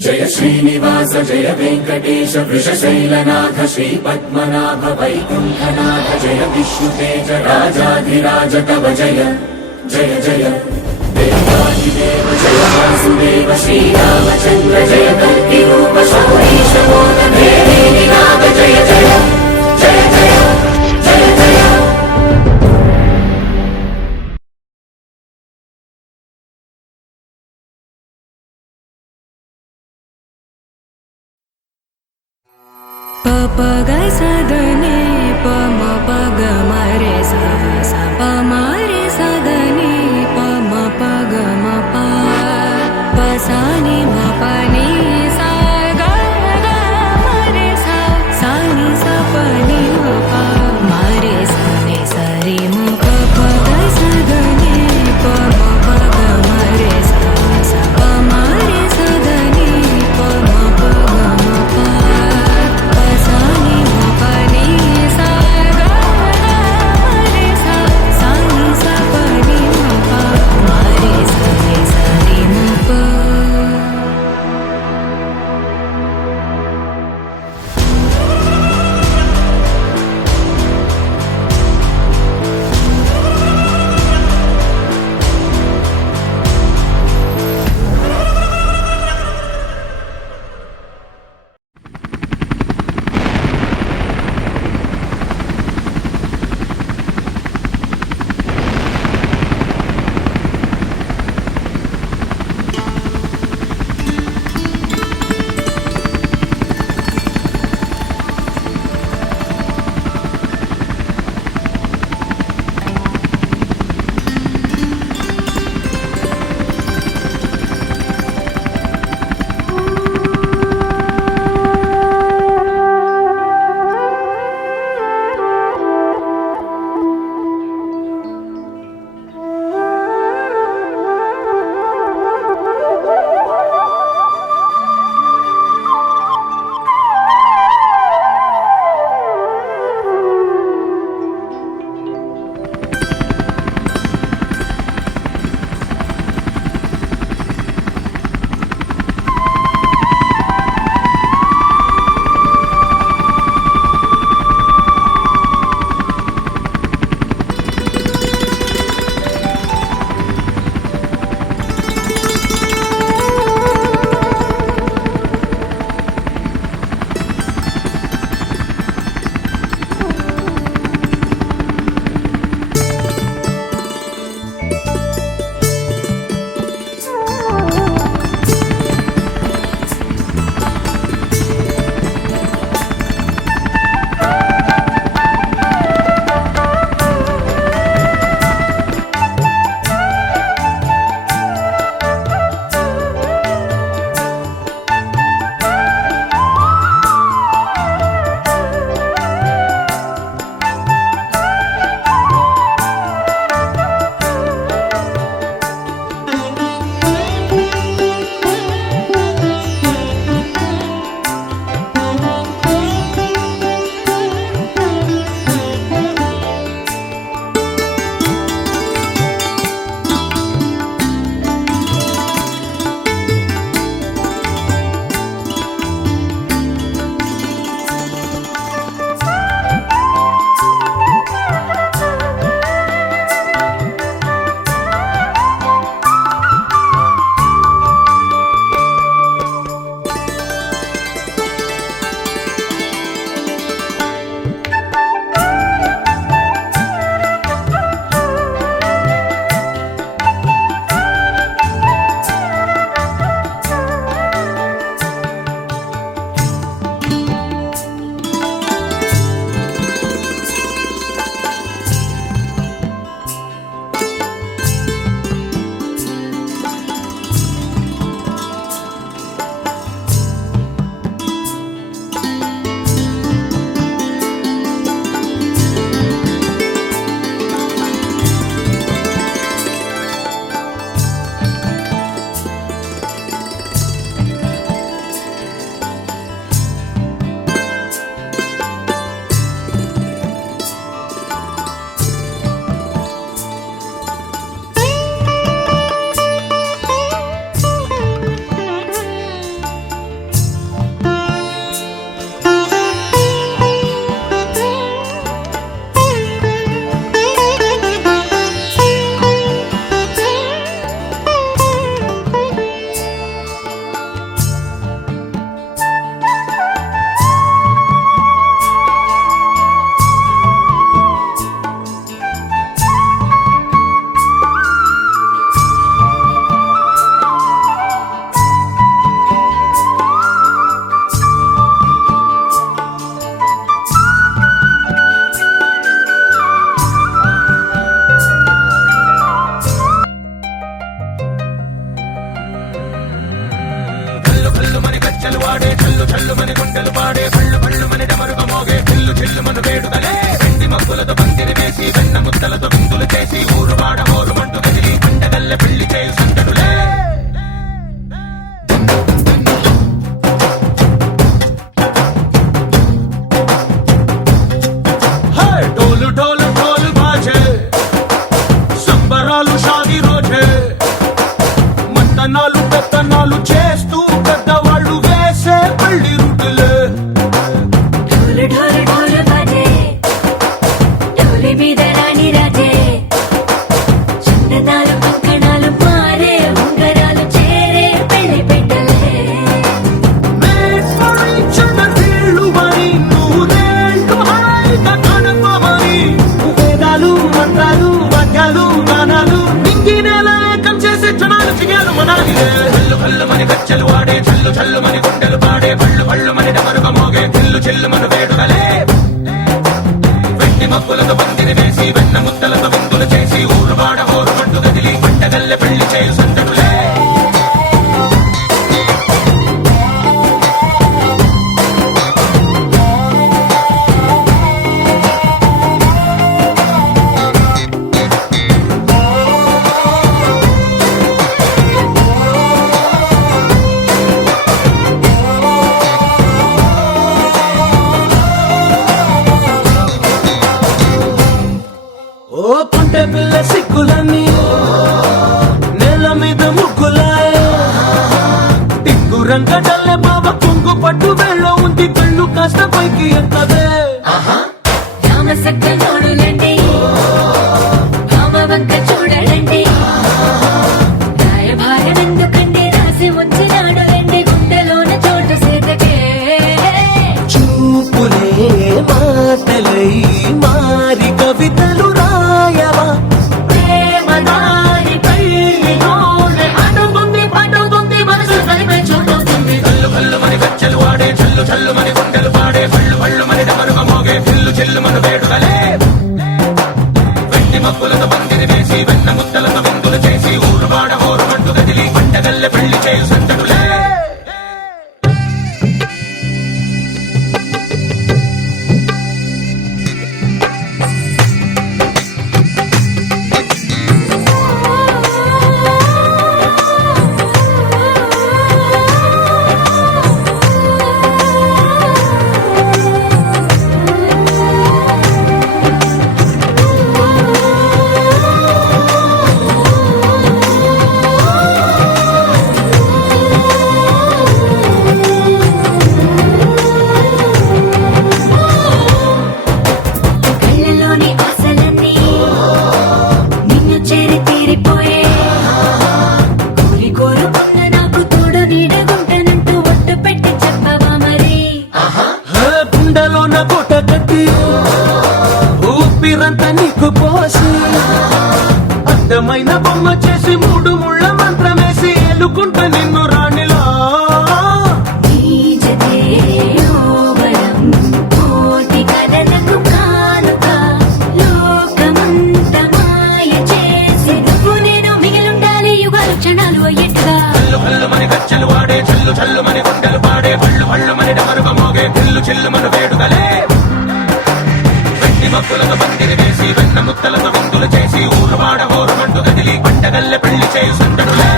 जय श्रीनिवास जय वेंकटेश वृषशैलनाथ श्रीपद्मनाभ वैकुण्ठनाथ जय विष्णुतेज राजाधिराज तव जय जय जय देवादिदेव जय वासुदेव श्रीरामचन्द्र जय कल्किरूप शौरीश मोदभेदिनाथ जय जय जय जय जय जय प प ग स द नि प म प ग म रे सा सा प म रे सा द नि प म प ग म प प सा नि म प नि सा ग ग म रे सा सा नि सा प नि म प म रे सा नि सा रे म प प ग स द नि प म प ग म रे सा सा प म रे सा द नि प म प ग म प सा नि म प नि చిల్లు మన వేడుకలే వెండి మబ్బులతో పందిరి వేసి వెన్న ముద్దలతో విందులు చేసి ఊరు వాడ హోరు మంటూ కదిలి పండగల్లె పెళ్లి చేయు సందడులే ढोल ढोल ढोल बाजे సంబరాలు షాది రోజే మంతనాలు పెత్తనాలు చేస్తూ పెద్దవాళ్ళు వేసే పెళ్లి రుటులే ढोल ढोल ढोल बाजे ढोली మీద రాణి రాజే చందనాలు కంకణాలు మారే ఉంగరాలు చేరే పెళ్లి పెట్టలే Made for each other వీళ్ళు మరి నూరేళ్ళు హాయిగా గడపమని వేదాలు మంత్రాలు వాక్యాలు గానాలు నింగినేల ఏకం చేసే క్షణాలు చిగాలు మనాలిలే హల్లు హల్లు మని గజ్జలు వాడే చల్లు చల్లు మని గుండెలు పాడే పళ్ళు పళ్ళు మని డమరుగ మోగే చిల్లు చిల్లు మన వేడుకలే వెండి మబ్బులతో పందిరి వేసి వెన్న ముద్దలతో విందులు చేసి ఊరు వాడ హోరు మంటూ కదిలి పండగల్లె పెళ్లి చేయు సందడులే ఓ పుంటె పిల్ల సిక్కులన్నీ నేల మీద ముగ్గులాయ టిక్కు రంగడల్లె బావ కొంగు పట్టు వెళ్ళ ఉంది కళ్ళు కాస్త పైకి ఎత్తదే రామ సక్క నోడులండి రామ వంక చూడలండి రాయభారం ఎందుకండి రాసి ఉంచినాడు ఎండి గుండెలోన చోటు సేతకే చూపులే మాటలై మారి కవితలు రాయవా ప్రేమదారి పెళ్లిలోనే అడుగుంది పడుగుంది మనసు కలిపే చోటొస్తుంది కల్లు కల్లు మని గజ్జలు వాడే చల్లు చల్లు మని గుండెలు పాడే పళ్ళు పళ్ళు మని డమరుగ మోగే చిల్లు చిల్లు మన వేడుకలే వెండి మబ్బులతో పందిరి వేసి వెన్న ముద్దలతో విందులు చేసి ఊరు వాడ హోరు మంటూ కదిలి పండగల్లె పెళ్లి చేయు సందడులే కళ్ళలోని ఆశలన్నీ నిన్ను చేరి తీరిపోయే కోరి కోరుకున్న నాకు తోడు నీడగుంటానంటూ ఒట్టు పెట్టి చెప్పవా మరి గుండెలోన కోట కట్టి ఊపిరంతా నీకు పోసి అందమైన బొమ్మ చేసి మూడు ముళ్ళ మంత్రమేసి ఎలుకుంటా నిన్ను రాణిలా నీజతే యోవరం కోటి కథలకు కానుక లోకమంత మాయ చేసి నువ్వు నేను మిగిలుండాలి యుగాలు క్షణాలు అయ్యేట్టుగా కల్లు కల్లు మని గజ్జలు వాడే చల్లు చల్లు మని గుండెలు పాడే పళ్ళు పళ్ళు మని డమరుగ మోగే చిల్లు చిల్లు మన వేడుకలే వెండి మబ్బులతో పందిరి వేసి వెన్న ముద్దలతో విందులు చేసి ఊరు వాడ హోరు మంటూ కదిలి పండగల్లె పెళ్లి చేయు సందడులే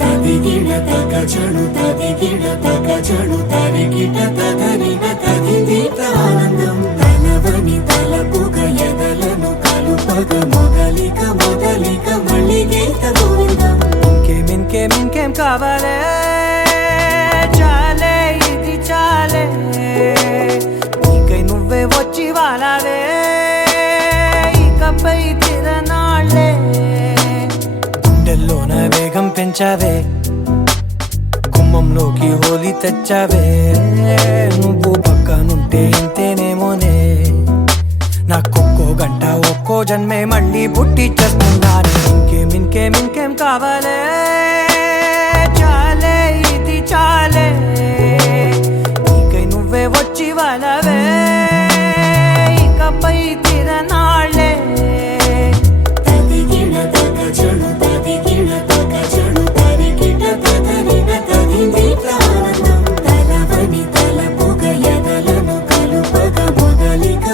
ತದಿಗಿಡ ತಗ ಚಣು ತದಿಗಿಡ ತಗ ಚಣು ತರಿಗಿಡ ತದರಿನ ತದಿದೀತ ఆనందం తలవని తలపుగ ఎదలను కలుపగ మొదలిక మొదలిక మళ్ళీ గీత గోవిందం ఇంకేం కావాలే చాలే ఇది చాలే నీకై నువ్వే వచ్చి వాలావే ఇకపై తిరనాళ్ళే పెంచావే, గుమ్మంలోకి హోలీ తెచ్చావే. నువ్వు పక్కనుంటే ఇంతేనేమోనే, నాకొక్కో గంట ఒక్కో జన్మే మళ్ళీ పుట్టి చేస్తున్నాను. ఇంకేం కావాలే, చాలే ఇది చాలే, నీకై నువ్వే వచ్చి వాళ్ళవే, ఇకపై తిరనాళ్ళే. తదిగిన తగజడు తదిగిన తగజడు తరిగిట తదరిన తదిందిట ఆనందం తలవని తలపుగ ఎదలను కలుపగ మొదలిక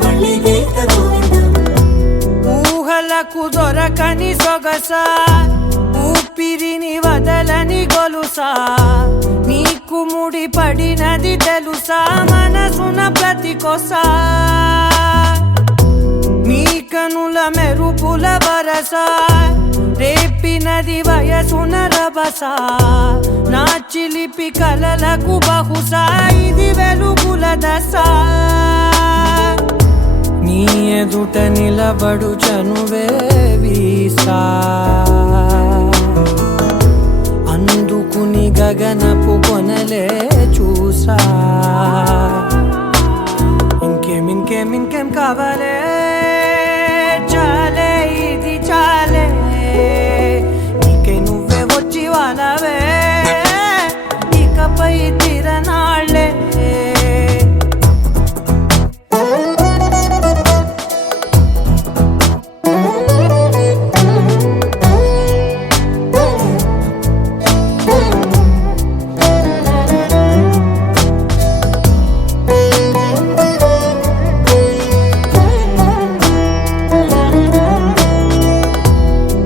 మళ్ళీ గీత గోవిందం. ఊహలకు దొరకని సొగసా, ఊపిరిని వదలని గొలుసా, నీకు ముడి పడినది తెలుసా మనసున ప్రతి కొసా. నీ కనుల మెరుపుల వరస, రేపినది వయసున రభస, నా చిలిపి కలలకు బహుశా ఇది వెలుగుల దశ. నీ ఎదుట నిలబడు చనువే వీసా, అందుకుని గగనపు కొనలే చూసా. ఇంకేం కావాలే, చాలే ఇది చాలే, నీకే నువ్వే వచ్చి వాళ్ళవే, ఇకపై తిరనాళ్ళే.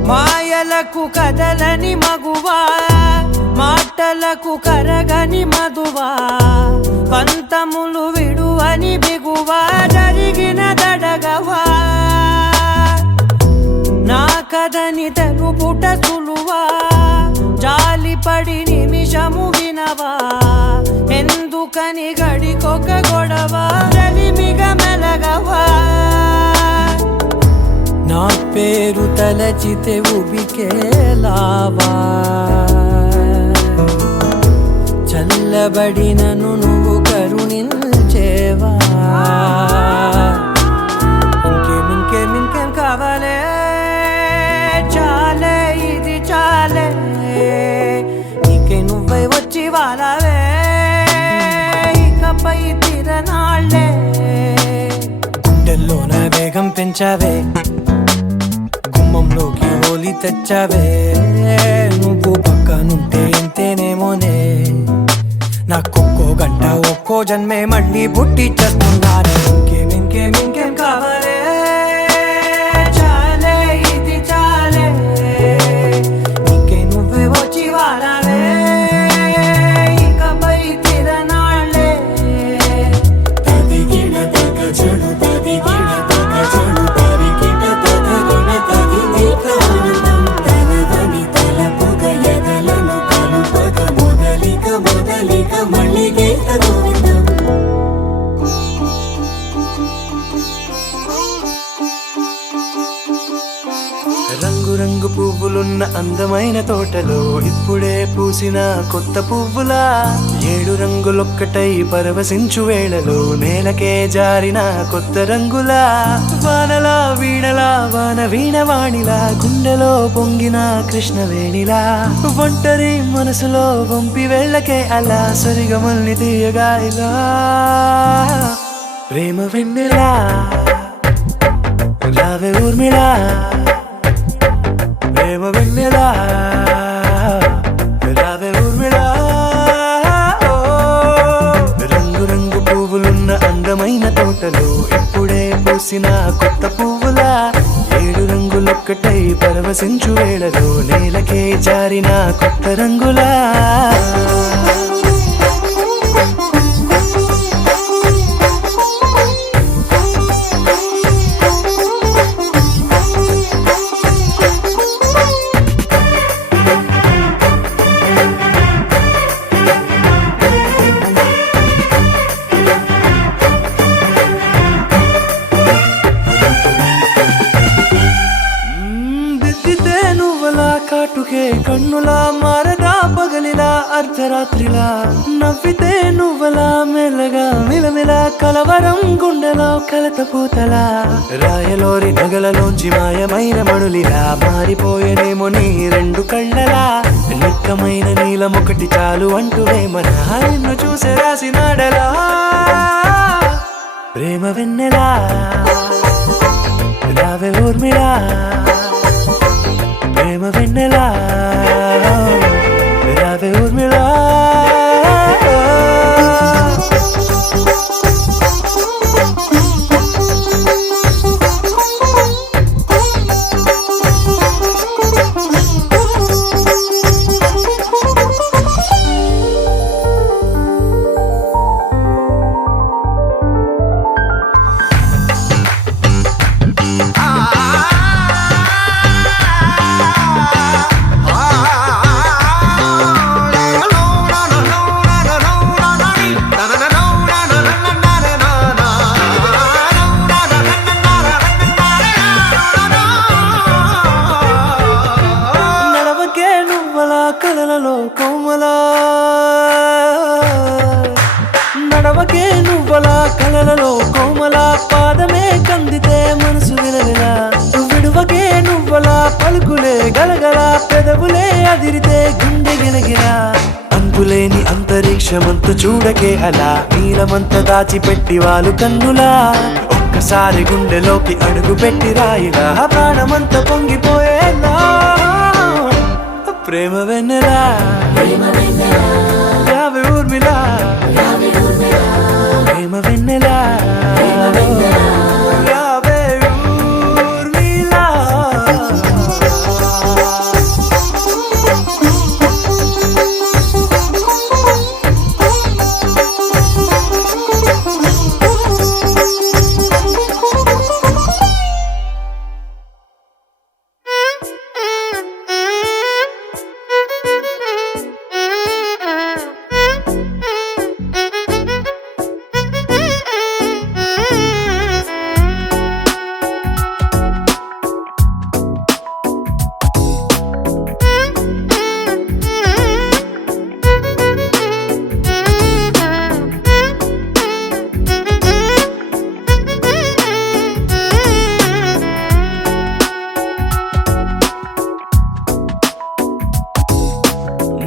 మాయలకు కదలని మగువా, మాటలకు కరగని మధువా, పంతములు విడువని బిగువా, జరిగిన దడగవా, నా కదని తెలుపుట సులువా, జాలిపడి నిమిషము వినవా, ఎందుకని గడికొక గొడవ, రలిమిగ మెలగవా. నా పేరు తలచితే ఉబికేలావా, చల్లబడినను నువ్వు కరుణించేవా. ఇంకేం కావాలే, చాలే ఇది చాలే, నీకే నువ్వే వచ్చి వాళ్ళవే, ఇకపై తిరనాళ్ళే. గుండెల్లోన వేగం పెంచావే, గుమ్మంలోకి హోలీ తెచ్చావే. నువ్వు పక్కనుంటే ఇంతేనేమోనే, నాకొక్కో గంట ఒక్కో జన్మే మళ్ళీ పుట్టి చేస్తున్నాను. ఇంకేం కావాలే, చాలే ఇది చాలే, నీకే నువ్వే వచ్చి వాళ్ళవే, ఇకపై తిరనాళ్ళే. తదిగిన తగజడు తదిగిన తగజడు తరిగిట తదరిన తదిందిట ఆనందం తలవని తలపుగ ఎదలను కలుపగ మొదలిక మళ్ళీ గీత గోవిందం. రంగు పువ్వులున్న అందమైన తోటలో ఇప్పుడే పూసిన కొత్త పువ్వులా, 7 రంగులొక్కటై పరవశించు వేళలో నేలకే జారిన కొత్త రంగులా, వానలా వీణలా వాన వీణవాణిలా, గుండెలో పొంగిన కృష్ణవేణిలా, ఒంటరి మనసులో వంపి వెళ్ళకే అలా, సరిగమల్ని తీయగా ఇలా, ప్రేమ వెన్నెలా రావే ఊర్మిళా, ప్రేమ వెన్నెలా రావే ఊర్మిళా. రంగు పువ్వులున్న అందమైన తోటలో ఇప్పుడే పూసిన కొత్త పువ్వులా, 7 రంగులొక్కటై పరవశించు వేళలో నేలకే జారిన కొత్త రంగులా. కాటుకే కన్నులా మారగా పగలిలా అర్ధరాత్రిలా నవ్వితే నువ్వలా మెల్లగా మిలమిలా కలవరం గుండెలో కలతపోతలా రాయలోరి నగలలోంచి మాయమైన మణులిలా మారిపోయేనేమో నీ రెండు కళ్ళలా నిక్కమైన నీలం ఒకటి చాలు అంటూ వేమన నిన్ను చూసే రాసినాడలా ప్రేమ వెన్నెలా రావే ఊర్మిళా ప్రేమ వెన్నెలా రావే ఊర్మిళా కలలలో కోమలా నడవకే నువ్వలా కలలలో కోమలా పాదమే కందితే మనసు విలవిలా విడువకే నువ్వలా పలుకులే గలగల పెదవులే అదిరితే గుండె గిలగిలా అంతులేని అంతరిక్షమంత చూడకే అలా నీలమంత దాచిపెట్టి వాళ్ళు కన్నులా ఒక్కసారి గుండెలోకి అడుగు పెట్టి రాయిలా ప్రాణమంత పొంగిపోయేలా ప్రేమ వెన్నెలా రావే ఊర్మిళా ప్రేమ వెన్నెలా రావే ఊర్మిళా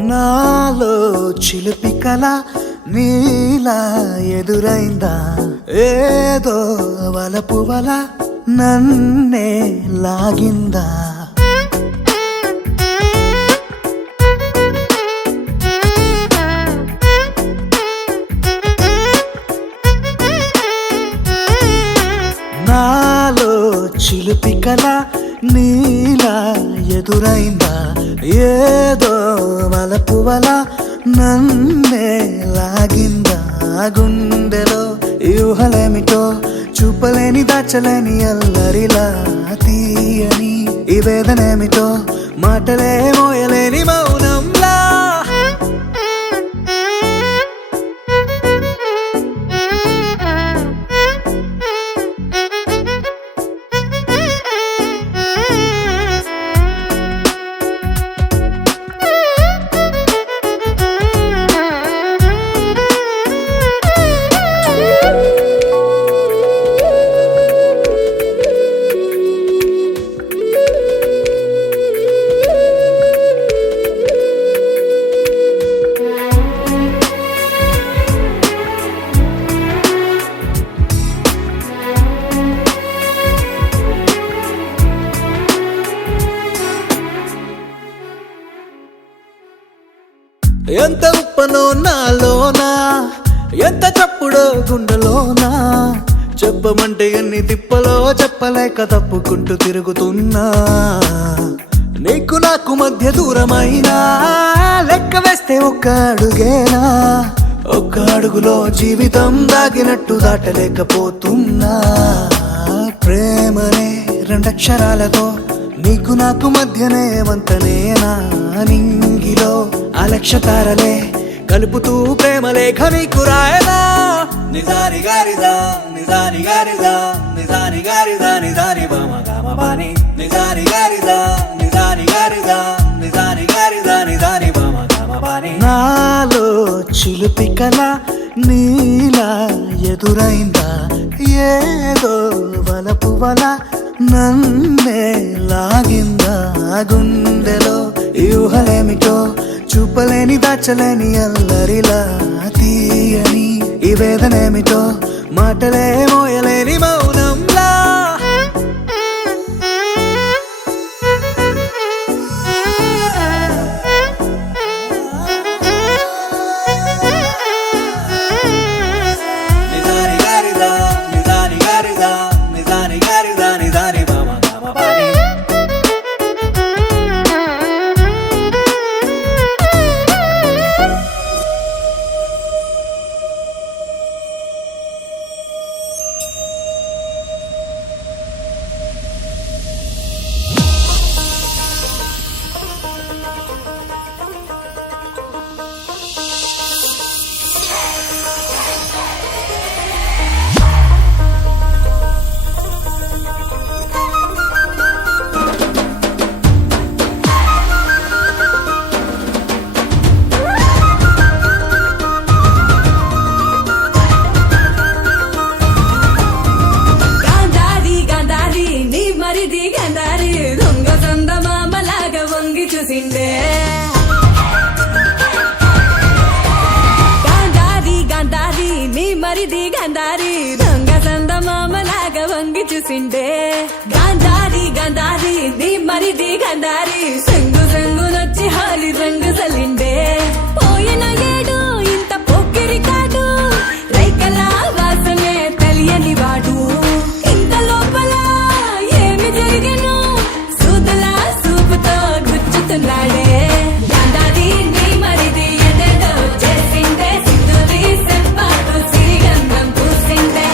నాలో చిలిపి కల నీలా ఎదురైందా ఏదో వలపు వల నన్నే లాగిందా నాలో చిలిపి కల నీలా ఎదురైందా ఏదో వలపు వల నన్నే లాగిందా గుండెలో యూహలేమిటో చూపలేని దాచలేని అల్లరిలా తీయని ఈ వేదనేమిటో మాటలే మోయలేని మౌనంలా ఎంత ఉప్పనో నాలోనా ఎంత చప్పుడో గుండెలోనా చెప్పమంటే ఎన్ని తిప్పలో చెప్పలేక తప్పుకుంటూ తిరుగుతున్నా నీకు నాకు మధ్య దూరమైనా లెక్క వేస్తే ఒక్క అడుగేనా ఒక్క అడుగులో జీవితం దాగినట్టు దాటలేకపోతున్నా ప్రేమనే రెండక్షరాలతో నీకు నాకు మధ్యనే వంతనేనా నింగిలో అలక్ష తారలే కలుపుతూ ప్రేమ లేఖ నీకు రాయనా నిజాని గారిజా నిజాని గారిజా నిజాని గారిజా నిజాని బామ గామ బాని నిజాని గారిజా నిజాని గారిజా చిలిపి కల నీలా ఎదురైందా ఏదో వలపు వల నన్నే లాగిందా గుండెలో ఈ ఊహలేమిటో చూపలేని దాచలేని అల్లరిలా తీయని ఈ వేదనేమిటో మాటలే మోయలేని మౌనంలా నిదాని గారిదా నిదాని గారిదా నిదాని గారిదా నిదాని మామ మామ పాని గాంధారి గాంధారి నీ మరిది గాంధారి దొంగ సొంద మామలాగా వంగి చూసిండే గాంధారి గాంధారి నీ మరిది గాంధారి దొంగ సొంద మామలాగా వంగి చూసిండే గాంధారి గాంధారి నీ మరిది గాంధారి సంగు సంగునొచ్చి హాలి రంగు సలిండే పోయిన ఏడు ఇంత పొక్కిరి కాదు రైకల వాసనే తెలియని వాడు ఇంత లోపల ఏమి జరిగెను సూదులా సూపుతో గుచ్చుతున్నాడే గాంధారి నీ మరిది ఎదేదో చేసిందే సిద్ధురి సెంపాటు సిరిగంధం పూసిందే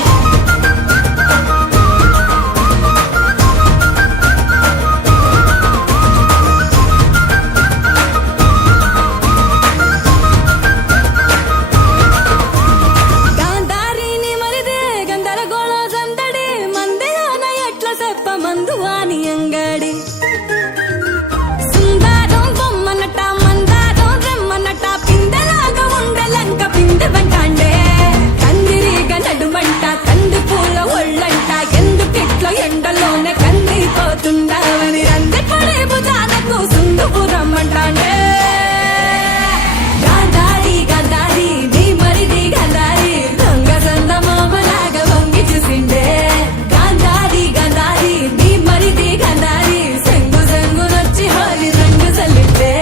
గాంధారిని మరిదే గందరగోళ సందడి మందిరాన ఎట్ల చెప్ప మందు అని అంగడి సుందరం బొమ్మనట మందారం రెమ్మనట పిందెలాగా ఉండలంక పిందె వెంటాండే కందిరిగా నడుమంట కంది పూల ఒళ్ళంట ఎందుకిట్ల ఎండలోనే కందిపోతుండవని రంది పడే భుజాలకు సుందుకు రమ్మంటాండే గాంధారి గాంధారి నీ మరిది గాంధారి దొంగ సంద మామలాగా వంగి చూసిండే గాంధారి గాంధారి నీ మరిది గాంధారి సంగు సంగునొచ్చి హోలీ రంగు సల్లిండే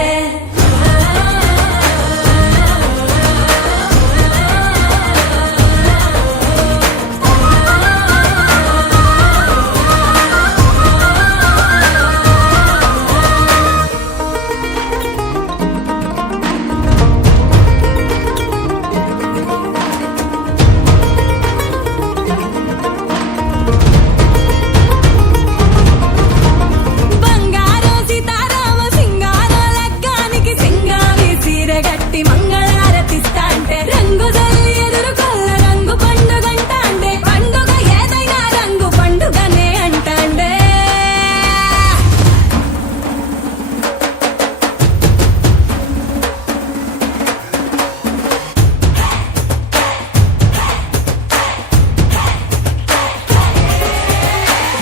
బంగారం సీతారామ సింగారం లగ్గానికి సింగారి సీర గట్టి మంగళారతిస్తా అంటే రంగు జల్లి ఎదురు కొల్ల రంగు పండుగంట అంటే పండుగ ఏదైనా రంగు పండుగనే అంటాండే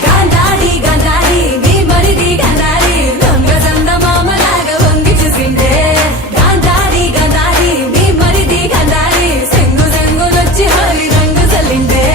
గాంధారి గాంధారి నీ మరిది గాంధారి దొంగ సంద మామలాగా వంగి చూసిండే గాంధారి గాంధారి నీ మరిది గాంధారి సంగు సంగునొచ్చి హోలీ రంగు సల్లిండే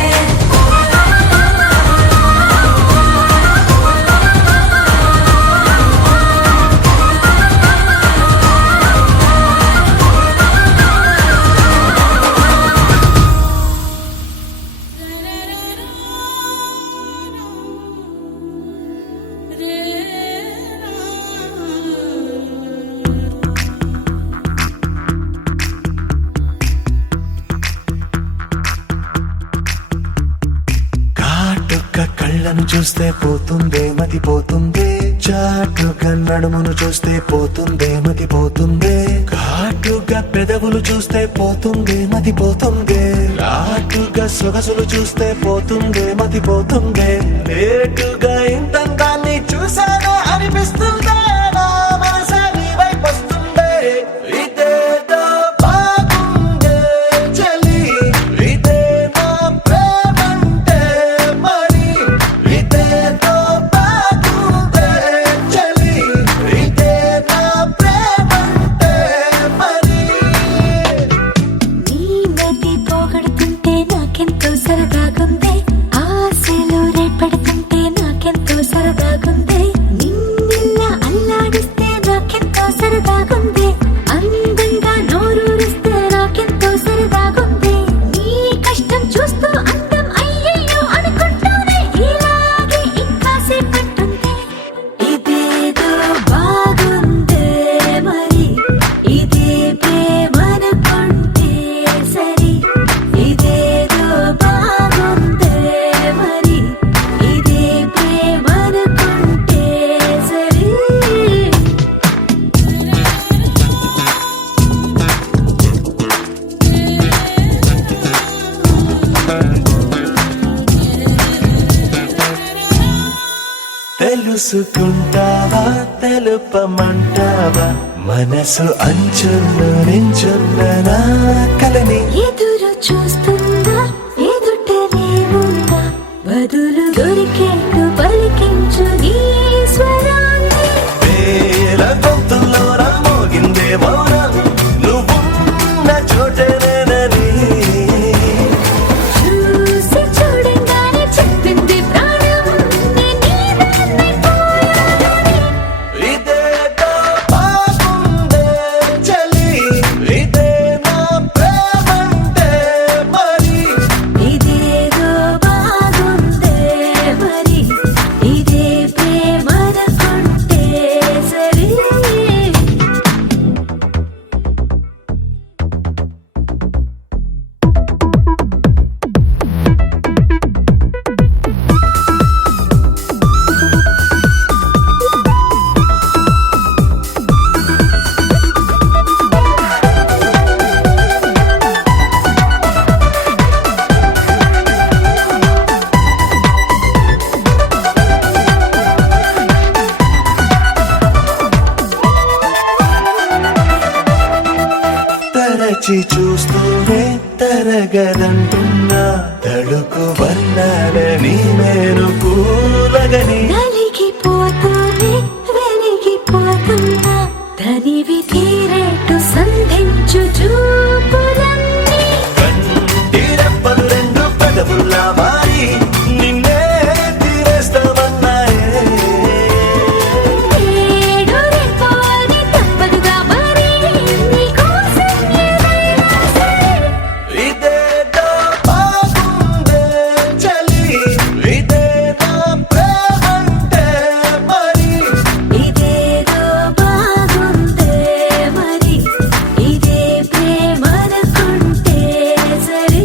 కాటుక కళ్ళను చూస్తే పోతుందే మతి పోతుందే చాటుగా నడుమును చూస్తే పోతుందే మతి పోతుందే ఘాటుగా పెదవులు చూస్తే పోతుందే మతి పోతుందే లాటుగా సొగసులు చూస్తే పోతుందే మతి పోతుందే లేటుగా ఇంతందాన్ని చూసానా అనిపిస్తుందే నా మనసే నీ వైపు వస్తుందే ఇదేదో బాగుంది చూసుకుంటావా తెలుపమంటావా మనసు అంచుల్లో నించున్న నా కలని ఎదురు చూస్తుందా ఎదుటనే ఉందా బదులు దొరికేట్టు పలికించు నీ స్వరాన్ని వేల గొంతుల్లో మోగిందే మౌనం నువ్వున్న చోటనేనని చూసి చూడంగానే చెప్పింది ప్రాణం నీదాన్నైపోయానని. ఇదేదో బాగుందే చలి ఇదే నా ప్రేమంటే మరి ఇదేదో బాగుందే మరి ఇదే ప్రేమనుకుంటే సరే తరచి చూస్తూనే తరగదంటున్నా తడుకు వర్ణాలని నేను పూలగని నలిగిపోతూనే వెలిగిపోతున్నా తనివి తీరేట్టు సంధించు చూపులన్నీ కంటి రెప్పలు రెండు పెదవుల్లా మారి నిన్నే తీరేస్తామన్నాయే ఏడు రేపాని తప్పదుగా మరి నీకోసం ఏదైనా సరే ఇదేదో బాగుందే చలి ఇదే నా ప్రేమంటే మరి ఇదేదో బాగుందే మరి ఇదే ప్రేమనుకుంటే సరే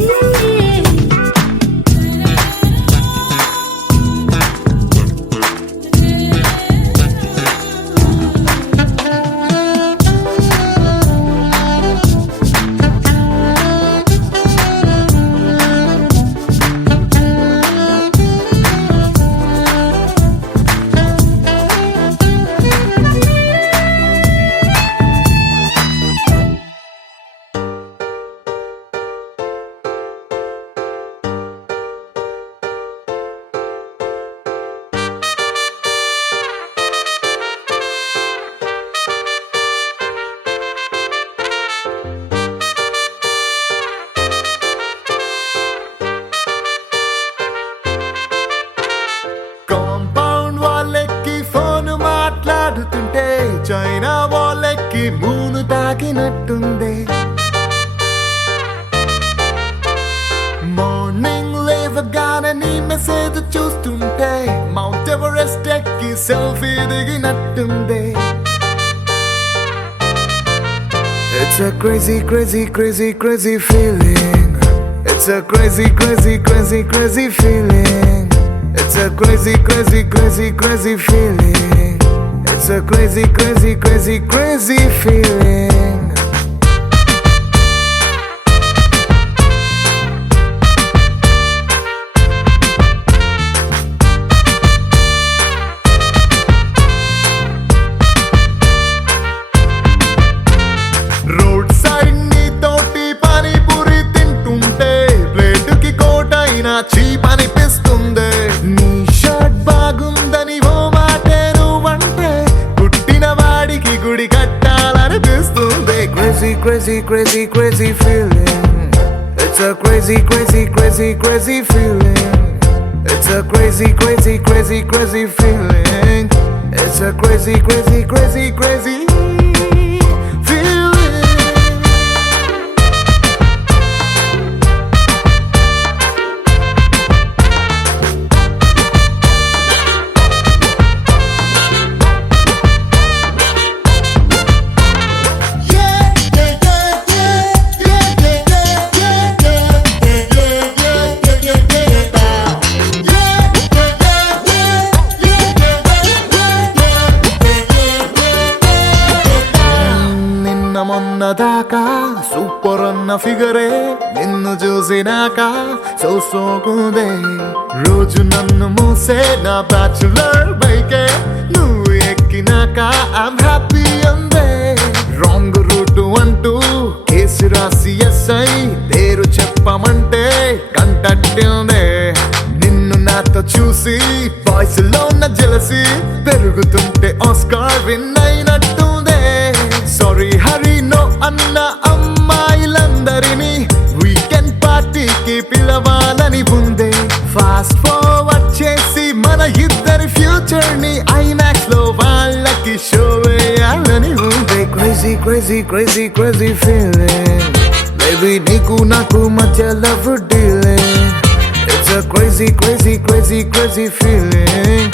కాంపౌండ్ వాళ్ళెక్కి ఫోన్ మాట్లాడుతుంటే చైనా వాళ్ళెక్కి మూను తాకినట్టుంది మార్నింగ్ లేవగానే నీ మెసేజ్ చూస్తుంటే మౌంట్ ఎవరెస్ట్ ఎక్కి selfie దిగినట్టుంది It's a crazy, crazy, crazy, crazy feeling. It's a crazy, crazy, crazy, crazy feeling. It's a crazy, crazy, crazy, crazy feeling. It's a crazy, crazy, crazy, crazy feeling. Road side నీ తోటి పానీపూరి తింటుంటే ప్లేటుకి కోటైనా cheap అనిపిస్తుంది నీ shirt బాగుందని ఓ మాటే నువ్వంటే పుట్టిన వాడికి గుడి కట్టాలనిపిస్తుంది crazy crazy crazy crazy feeling it's a crazy crazy crazy crazy feeling it's a crazy crazy crazy crazy feeling it's a crazy crazy crazy crazy అన్నదాకా సూపర్ అన్న ఫిగరే నిన్ను చూసినాక సోకుందే రోజు నన్ను మూసే నా బ్యాచులర్ బైకే నువ్వు ఎక్కినాక ఐమ్ హ్యాపీ అందే రాంగ్ రూట్ అంటూ కేసు రాసి ఎస్ఐ పేరు చెప్పమంటే కంటట్టిందే నిన్ను నాతో చూసి వాయిస్ లో ఉన్న జలసి పెరుగుతుంటే ఆస్కార్ విన్ అయినట్టుందే సారీ హరి నో అన్న అమ్మాయిలందరినీ వీకెండ్ పార్టీకి పిలవాలని ఉందే ఫాస్ట్ ఫార్వర్డ్ చేసి మన ఇద్దరి ఫ్యూచర్ ని ఐమాక్స్ లో వాళ్ళకి షో వేయాలని ఉందే crazy crazy crazy crazy feeling baby నీకు నాకు మధ్య love dealing it's a crazy crazy crazy crazy feeling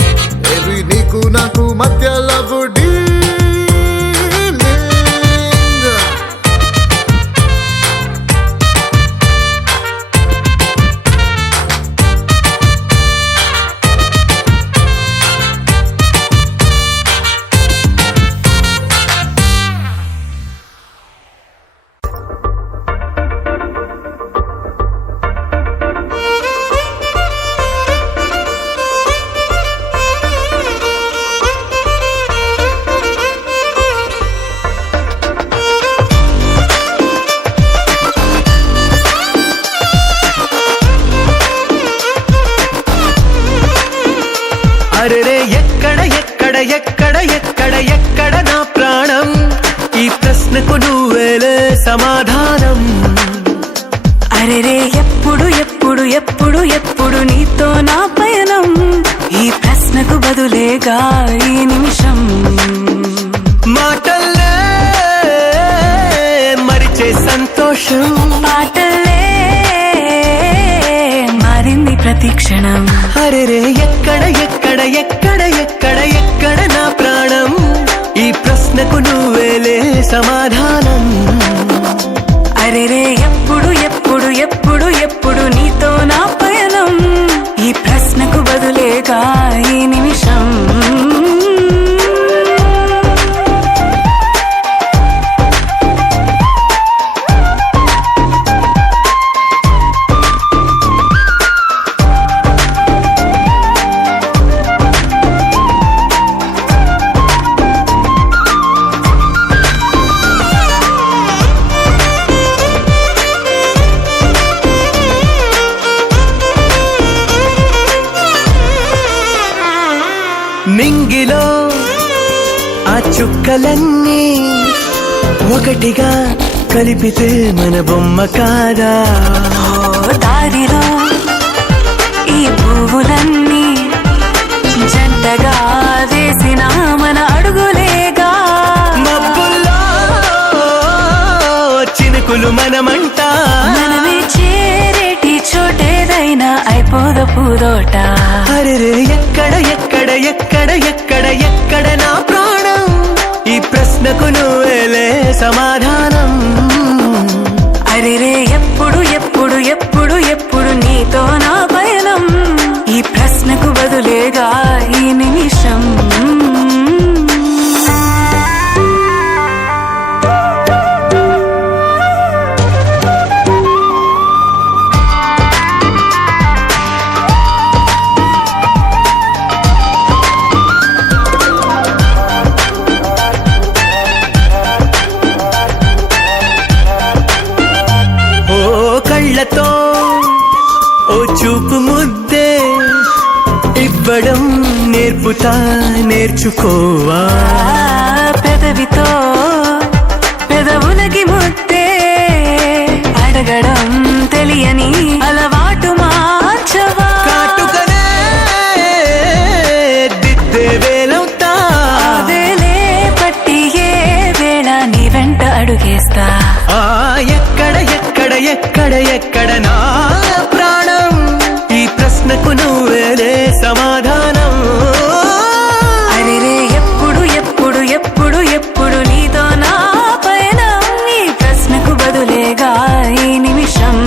baby నీకు నాకు మధ్య లవ్ డీలింగ్ అరెరే ఎక్కడ ఎక్కడ ఎక్కడ ఎక్కడ ఎక్కడ నా ప్రాణం ఈ ప్రశ్నకు నువ్వేలే సమాధానం అరెరే ఎప్పుడు ఎప్పుడు ఎప్పుడు ఎప్పుడు నీతో నా పయనం ఈ ప్రశ్నకు బదులేగా ఈ నిమిషం మాటల్లే మరిచే సంతోషం పాటలే మారింది ప్రతి క్షణం అరెరే ఎక్కడ ఎక్కడ ఎక్కడ ఎక్కడ ఎక్కడ నా ప్రాణం ఈ ప్రశ్నకు నువ్వేలే సమాధానం అరెరే ఎప్పుడు ఎప్పుడు ఎప్పుడు ఎప్పుడు నీతో నా పయనం ఈ ప్రశ్నకు బదులేగా ఈ నిమిషం నింగిలో ఆ చుక్కలన్నీ ఒకటిగా కలిపితే మన బొమ్మ కాదా ఓ దారిలో ఈ పువ్వులన్నీ జంటగా వేసిన మన అడుగులేగా మబ్బుల్లో చినుకులు మనమంట మనమే చేరేటి చోటేదైనా అయిపోద పూదోట అరెరే ఎక్కడ ఎక్కడ ఎక్కడ ఎక్కడ ఎక్కడ నా ప్రాణం ఈ ప్రశ్నకు నువ్వేలే సమాధానం అరెరే ఎప్పుడు ఎప్పుడు ఎప్పుడు ఎప్పుడు నీతో నా పయనం ఈ ప్రశ్నకు బదులేగా ఈ నిమిషం కళ్ళతో ఓ చూపు ముద్దే ఇవ్వడం నేర్పుతా నేర్చుకోవా పెదవితో పెదవులకి ముద్దే అడగడం తెలియని అలవాటు మార్చవా కాటుకనే దిద్దే వేలవుతా వేలే పట్టి ఏ వేళ నీ వెంట అడుగేస్తా ఎక్కడ ఎక్కడ ఎక్కడ ఎక్కడ నా ప్రాణం ఈ ప్రశ్నకు నువ్వేలే సమాధానం అరెరే ఎప్పుడు ఎప్పుడు ఎప్పుడు ఎప్పుడు నీతో నా పయనం ఈ ప్రశ్నకు బదులేగా ఈ నిమిషం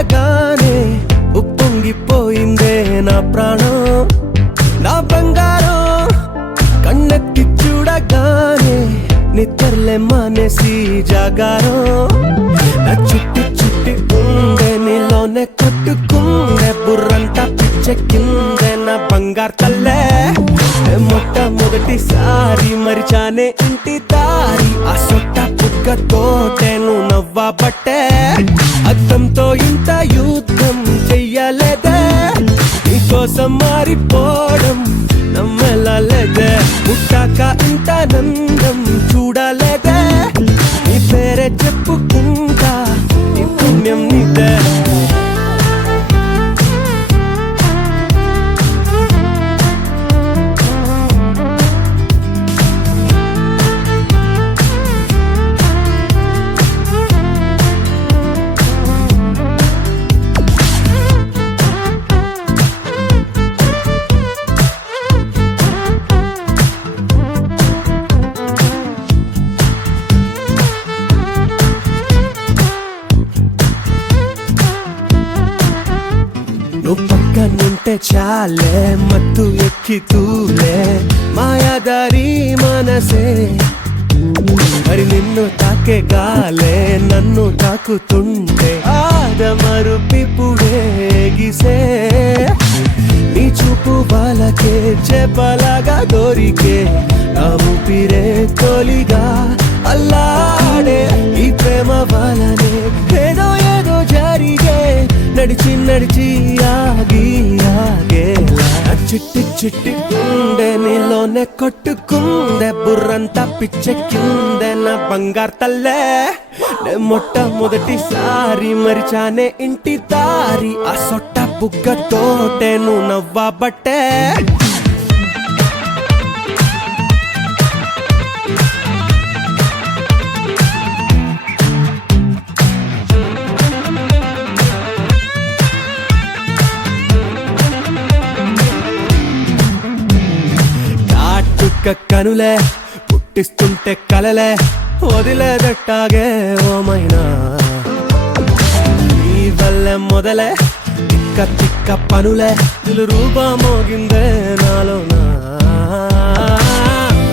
చూడగానే ఉప్పొంగిపోయిందే నా ప్రాణం నా బంగారం కన్నెత్తి చూడగానే నిద్రలే మానేసి జాగారం నా చుట్టి చుట్టి ఉండే నీలోనే కొట్టుకుందే బుర్రంతా పిచ్చెక్కిందే నా బంగారు తల్లే మొట్టమొదటిసారి మరిచానే ఇంటి దారి ఆ సొట్ట పుక్కతోటే నువ్వు నవ్వబట్టే అద్దంతో ఇంత యుద్ధం చెయ్యలేదే నీకోసం మారిపోవడం నమ్మలేదే పుట్టాక ఇంత నందం చూడలేదే నీ పేరే చెప్పుకుంటా నీ పుణ్యం నీదే నువ్వు పక్కనుంటే చాలే మత్తు ఎక్కి తూలే మాయాదారి మనసే మరి నిన్ను తాకే గాలే నన్ను తాకుతుంటే ఆదమరుపిపుడే గిసే నీ చూపు వాళ్ళకే చేపలాగా దొరికే నా ఊపిరే తొలిగా అల్లాడే ఈ ప్రేమ వాళ్ళనే ఏదో ఏదో జరిగే నడిచి నడిచి ఆగి ఆగేలా చిట్టి చిట్టి ఉండే నీలోనే కొట్టుకుందే బుర్రంతా పిచ్చెక్కిందే నా బంగారు తల్లే నే మొట్టమొదటిసారి మరిచానే ఇంటి దారి ఆ సొట్ట బుగ్గతోటే నువ్వు నవ్వబట్టే కనులే పుట్టిస్తుంటే కలలే వదిలేదట్టాగే ఓమైనా నీ వల్లే మొదలే తిక్క తిక్క పనులే రూపా మోగిందే నాలోనా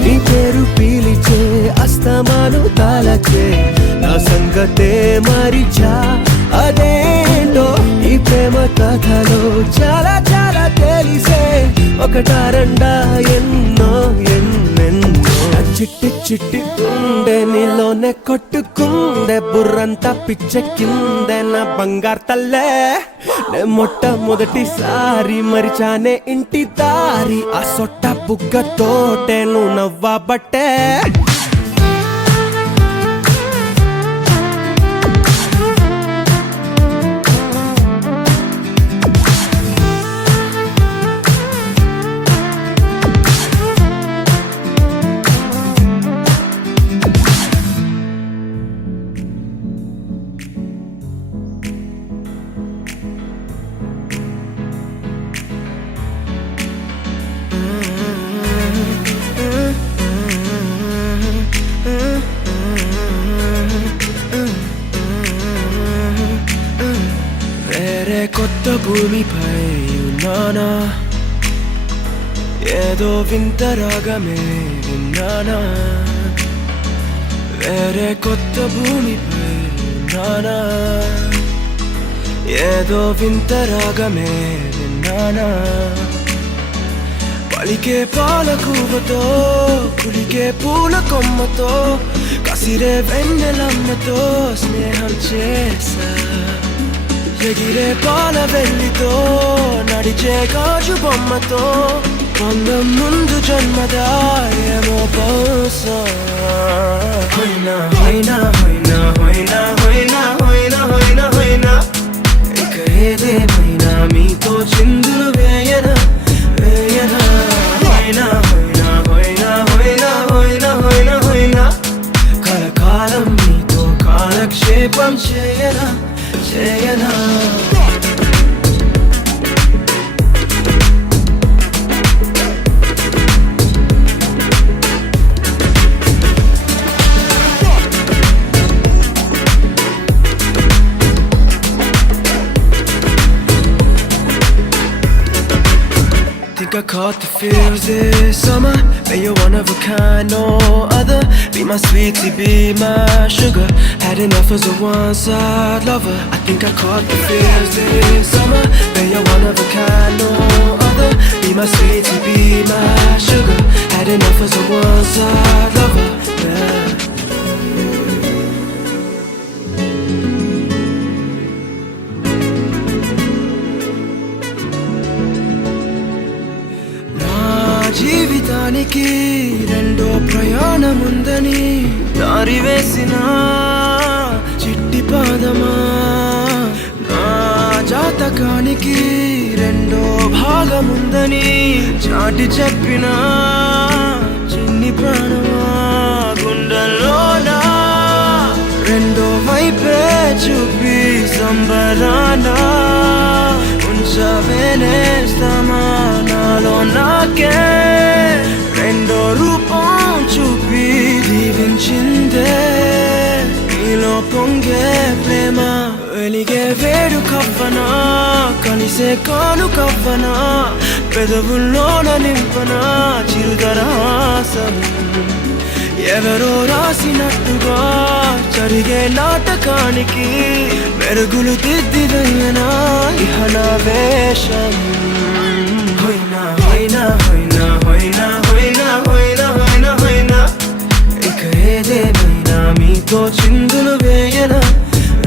నీ పేరు పీలిచే అస్తమాను తాళచే నా సంగతే మరిచా అదేంటో ఈ ప్రేమ కథలో చాలా చాలా తెలిసే ఒకటారండా ఎన్నో ఎన్నెన్నో చిట్టి చిట్టి ఉండే నీలోనే కొట్టుకుందే బుర్రంతా పిచ్చెక్కిందే నా బంగారు తల్లే నే మొట్టమొదటిసారి మరిచానే ఇంటి దారి ఆ సొట్ట బుగ్గతోటే నువ్వు నవ్వబట్టే కొత్త భూమిపై ఉన్నానా ఏదో వింత రాగమే విన్నానా వేరే కొత్త భూమిపై ఉన్నానా ఏదో వింత రాగమే విన్నానా పలికే పాలకూవతో కులికే పూల కొమ్మతో కసిరే వెన్నెలమ్మతో స్నేహం చేసా ఎగిరే పాల వెల్లితో నడిచే గాజు బొమ్మతో అందం ముందు జన్మదా ఏమో బహుశా హోయినా హోయినా హోయినా హోయినా హోయినా హోయినా హోయినా హోయినా ఇక ఏదేమైనా మీతో చిందులు వేయనా వేయనా హోయినా హోయినా హోయినా హోయినా హోయినా హోయినా హోయినా కలకాలం మీతో కాలక్షేపం చేయనా చేయనా I caught the feels this summer. But you're one of a kind, no other. Be my sweetie, be my sugar. Had enough as a one-side lover. I think I caught the feels this summer. But you're one of a kind, no other. Be my sweetie, be my sugar. Had enough as a one-side lover. Yeah. జీవితానికి రెండో ప్రయాణముందని దారి వేసిన చిట్టి పాదమా నా జాతకానికి రెండో భాగముందని చాటి చెప్పిన చిన్ని ప్రాణమా గుండెల్లోనా రెండో వైపే చూపి సంబరానా ఉంచవేనేస్తామా నాలో నాకే రెండో రూపం చూపి దీవించిందే నీలో పొంగే ప్రేమ వెలిగే వేడు కవ్వనా కలిసే కాను కవ్వనా పెదవుల్లోన నింపనా చిరుదరాసం ఎవరో రాసినట్టుగా జరిగే నాటకానికి మెరుగులు దిద్దిదయ్యనా ఇహన వేషం హోయినా హోయినా హోయినా హోయినా హోయినా హోయినా హోయినా హోయినా ఇక ఏదేమైనా మీతో చిందులు వేయనా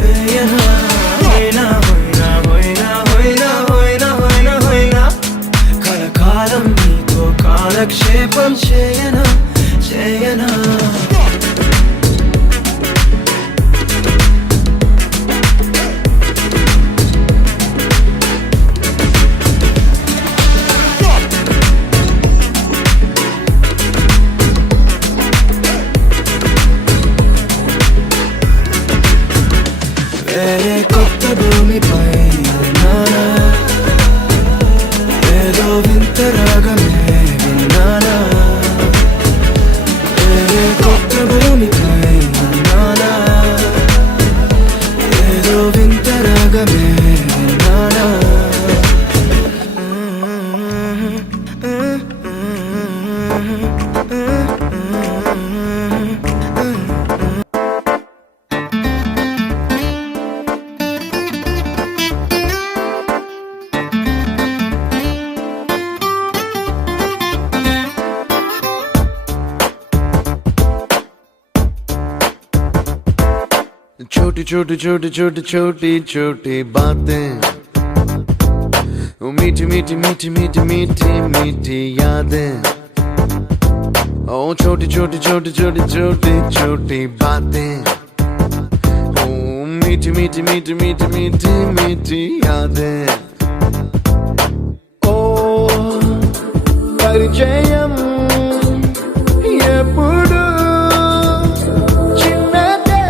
వేయనా హోయినా హోయినా హోయినా హోయినా హోయినా హోయినా హోయినా కలకాలం మీతో కాలక్షేపం చేయనా చేయనా వేరే కొత్త భూమిపై నానా ఏదో వింత రాగమే విన్నానా వేరే కొత్త భూమిపై నానా ఏదో వింత రాగమే విన్నానా छोटी छोटी छोटी छोटी छोटी छोटी बातें मीठी मीठी मीठी मीठी मीठी मीठी यादें ओ छोटी छोटी छोटी छोटी छोटी छोटी बातें ओ मीठी मीठी मीठी मीठी मीठी मीठी यादें ओ परिचयम ఎప్పుడు చిన్నదే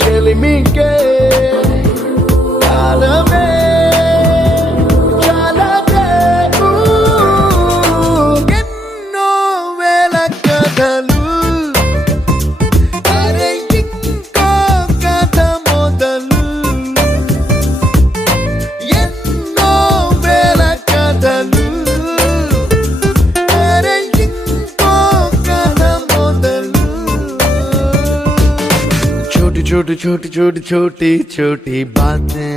చెలిమికే కాలమే చాలదే ఎన్నో వేల కథలు అరే ఇంకో కథ మొదలు ఎన్నో వేల కథలు అరే ఇంకో కథ మొదలు छोटी छोटी छोटी छोटी छोटी छोटी बातें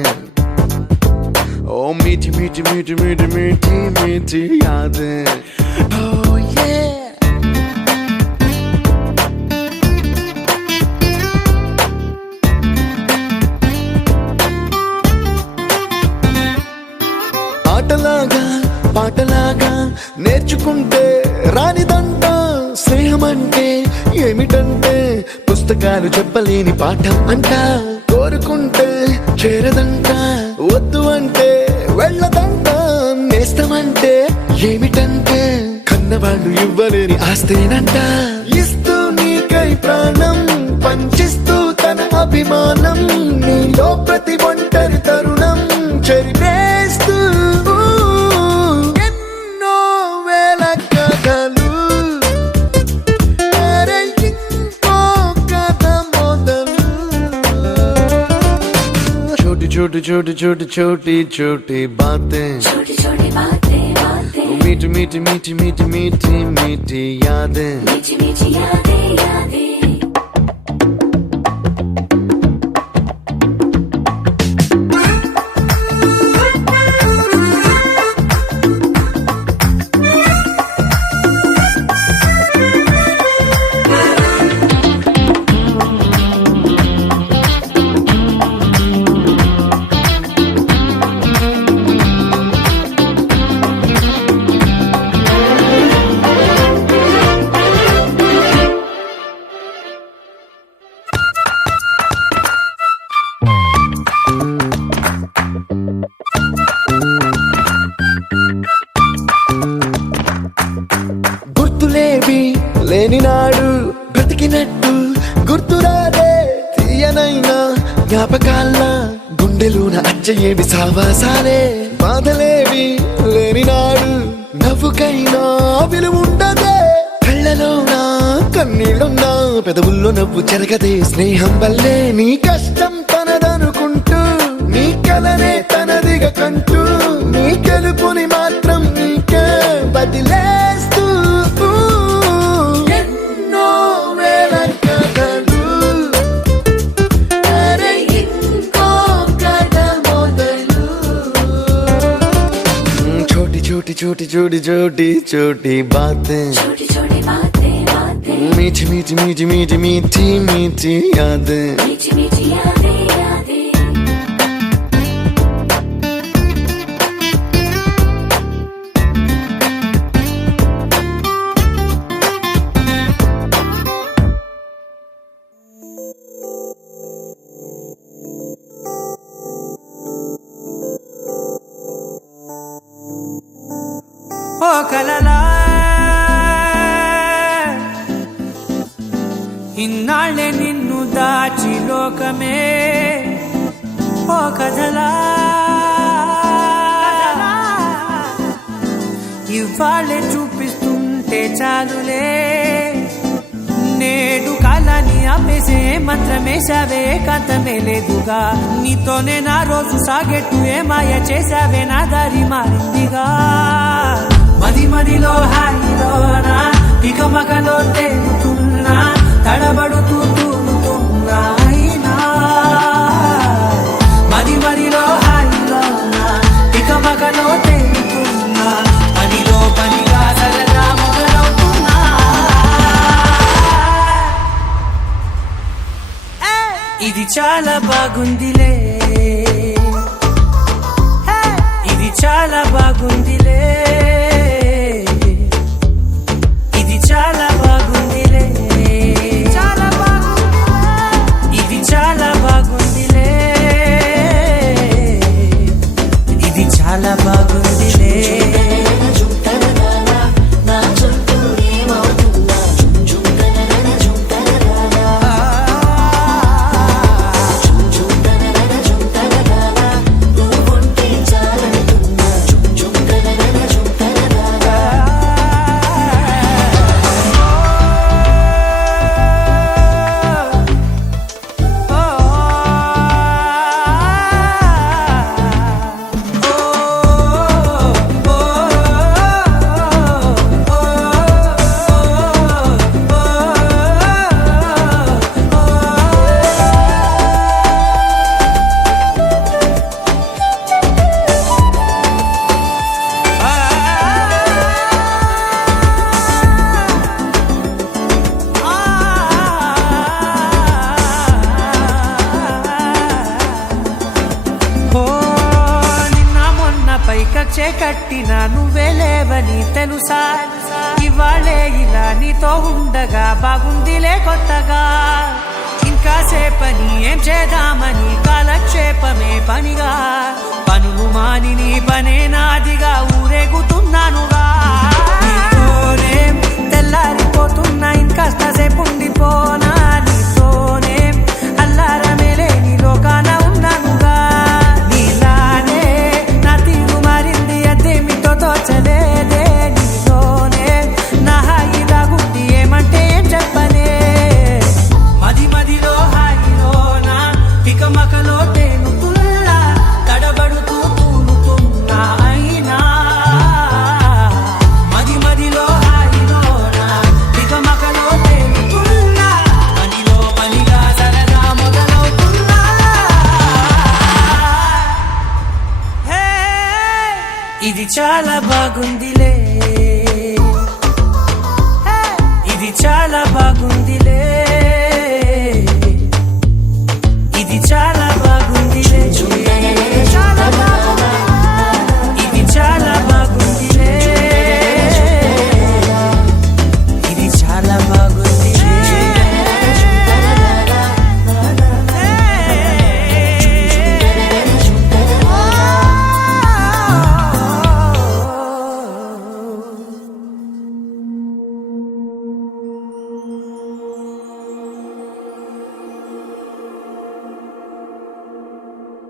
ओ मीठी मीठी मीठी मीठी मीठी मीठी यादें oh yeah ఆటలాగా పాటలాగా నేర్చుకుంటే రానిదంట స్నేహం అంటే ఏమిటంటే పుస్తకాలు చెప్పలేని పాఠం అంట కోరుకుంటే చేరదంట వద్దు అంటే వెళ్ళదంట నేస్తమంటే ఏమిటంటే కన్నవాళ్ళు ఇవ్వలేని ఆస్తేనంట ఇస్తూ నీకై ప్రాణం పంచిస్తూ తన అభిమానం నీలో ప్రతి ఒంటరి తరుణం చెరిపేస్తూ ఎన్నో వేల కథలు అరే ఇంకో కథ మొదలు छोटी छोटी छोटी छोटी छोटी छोटी बातें, छोटी छोटी बातें बातें, मीठी मीठी मीठी मीठी मीठी मीठी यादें, मीठी मीठी यादें यादें। గుర్తులేవి లేని నాడు బ్రతికినట్టు గుర్తురాదే తీయనైనా జ్ఞాపకాల గుండెలోన అచ్చయేవి సావాసాలే, బాధలేవి లేని నాడు నవ్వుకైనా విలువుండదే, కళ్ళలోన కన్నీళ్ళున్నా పెదవుల్లో నవ్వు చెరగదే, స్నేహం వల్లే నీ కష్టం తనదనుకుంటూ నీ కలనే తనదిగా కంటూ నీ గెలుపుని మాత్రం నీకే బదిలేస్తూ ఎన్నో వేల కథలు, అరే ఇంకో కథ మొదలు. छोटी छोटी छोटी छोटी छोटी छोटी बातें, छोटी छोटी बातें बातें, मीठी मीठी मीठी मीठी मीठी मीठी यादें, मीठी मीठी यादें यादें। ఓ కలలా ఇన్నాళ్ళే నిన్ను దాచి లోకమే, ఓ కథలా ఇవాళ్ళే చూపిస్తుంటే చాలులే, నేడు కాలాన్ని ఆపేసే మంత్రమేశావే కాంతమే లేదుగా, నీతోనే నా రోజు సాగెట్టు ఏ మాయ చేశావే నా దారి మారిందిగా, మది మదిలో హాయిలోనా ఇక మగలో తేలుతున్నా తడబడుతూ తూలుతున్నా అయినా, మది మదిలో హాయిలోనా ఇక మగలో తేలుతున్నా పనిలో పనిగా సరదా మొదలవుతున్నా, ఇది చాలా బాగుందిలే, ఇది చాలా బాగుందిలే, ఇది చాలా బాగుందిలే, చాలా బాగుందిలే, ఇది చాలా బాగుందిలే, ఇది చాలా బాగుందిలే. కచ్చే కట్టిన నువ్వే లేవని తెలుసా, ఇవాళే ఇలా నీతో ఉండగా బాగుందిలే కొత్తగా, ఇంకా సేపని ఏం చేద్దామని కాలక్షేపమే పనిగా, పనులు మాని నీ పనే నాదిగా ఊరేగుతున్నానుగా, నీతోనే తెల్లారిపోతున్నా ఇంకాస్త సేపు ఉండిపోనా, నీతోనే అల్లారమే లేని లోకాన ఉన్నానుగా, నీలానే నా తీరు మారింది అదేమిటో తోచలేదే, నీతోనే నా హాయి దాగుంది ఏమంటే ఏం చెప్పనే, మది మదిలో హాయిలోనా ఇక మకలో తేలుతున్నా ఇది చాలా బాగుందిలే, ఇది చాలా బాగుందిలే, ఇది చాలా బాగుందిలే, చాలా బాగుంది, ఇది చాలా బాగుందిలే, ఇది చాలా బాగుందిలే.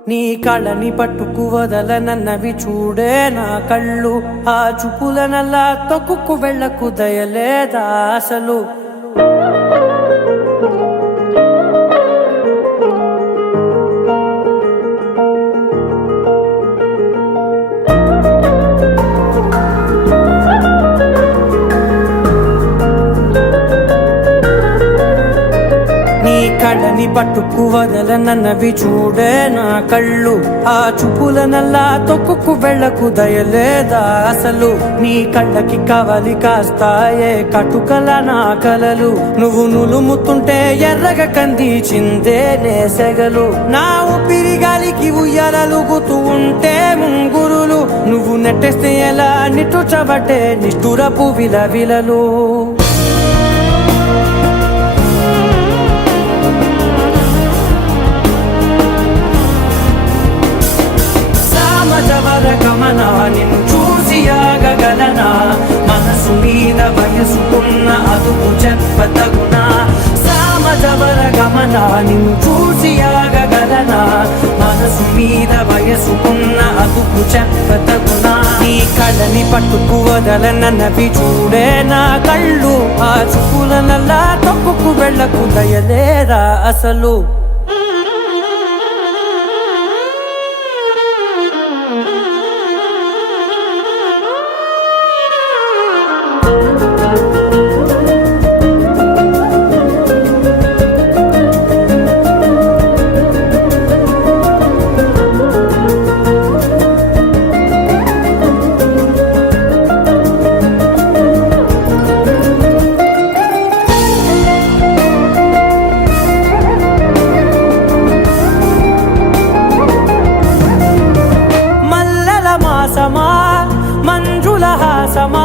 నీ కళ్ళని పట్టుకు వదలనన్నవి చూడే నా కళ్ళు, ఆ చూపులనల్లా తొక్కుకు వెళ్ళకు దయలేదా అసలు. కళ్ళని పట్టుకు వదలనన్నవి చూడే నా కళ్ళు, ఆ చూపులనల్లా తొక్కుకు వెళ్ళకు దయలేదా అసలు. నీ కళ్ళకి కవలి కాస్తాయే కటుకల నా కలలు, నువ్వు నులుముతుంటే ఎర్రగ కందిచిందే నేసెగలు. నా ఊపిరి గాలికి ఉయ్యాలలుగుతూ ఉంటే ముంగురులు, నువ్వు నెట్టేస్తే ఎలా నిట్టుచబట్టే నిష్ఠురపు విలవిలలు. గమనా నిన్ను చూసి ఆగగలనా, మనసు మీద వయసుకున్న అదుపు చెప్పతగునా. సామజవర గమనా నిన్ను చూసి ఆగగలనా, మనసు మీద వయసుకున్న అదుపు చెప్పతగునా. నీ కళ్ళని పట్టుకు వదలనన్నవి చూడే నా కళ్ళు, ఆ చూపులనల్లా తప్పుకు వెళ్ళకు దయలేరా అసలు. మంజుల హాసమా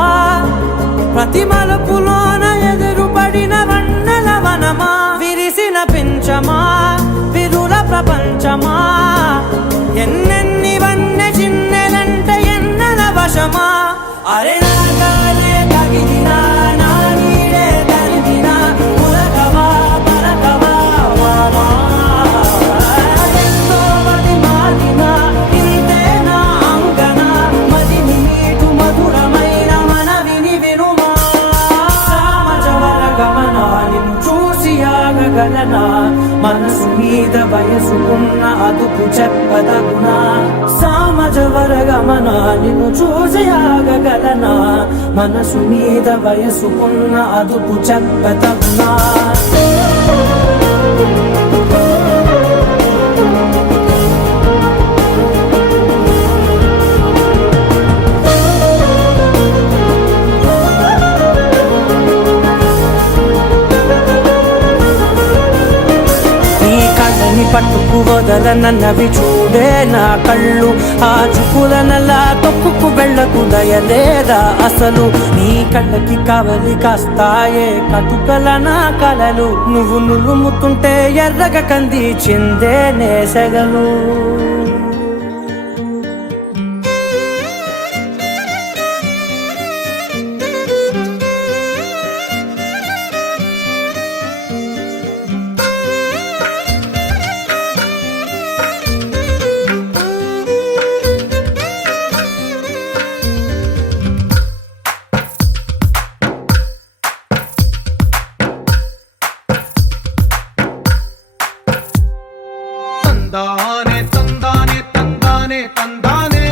ప్రతి మలుపులోన ఎదురుపడిన వన్నెల వనమా, విరిసిన పించమా విరుల ప్రపంచమా, ఎన్నెన్ని వన్నె చిన్నెలంటే ఎన్నెల వశమా. అరే నాగాలే తగిలినా నా నీడే తరిమినా, పులకవా పలకవా వామా, ఎంతో మది మాదినా ఇంతే నా అంగన, మదిని నీటు మధురమైన మనవిని వినుమా. సామజవర గమనా నిన్ను చూసి ఆగగలనా, మనసు మీద వయసుకున్న అదుపు చెప్పదగునా. సామజవర గమనా నిన్ను చూసి ఆగగలనా, మనసు మీద వయసుకున్న అదుపు చెప్పదగునా. పట్టుకు వదలనన్నవి చూడే నా కళ్ళు, ఆ చూపులనల్లా తొక్కుకు వెళ్ళకు దయలేదా అసలు. నీ కళ్ళకి కవలి కాస్తాయే కటుకల నా కలలు, నువ్వు నులుముతుంటే ఎర్రగ కందిచిందే నేసెగలు. తందానే తందానే తందానే తందానే,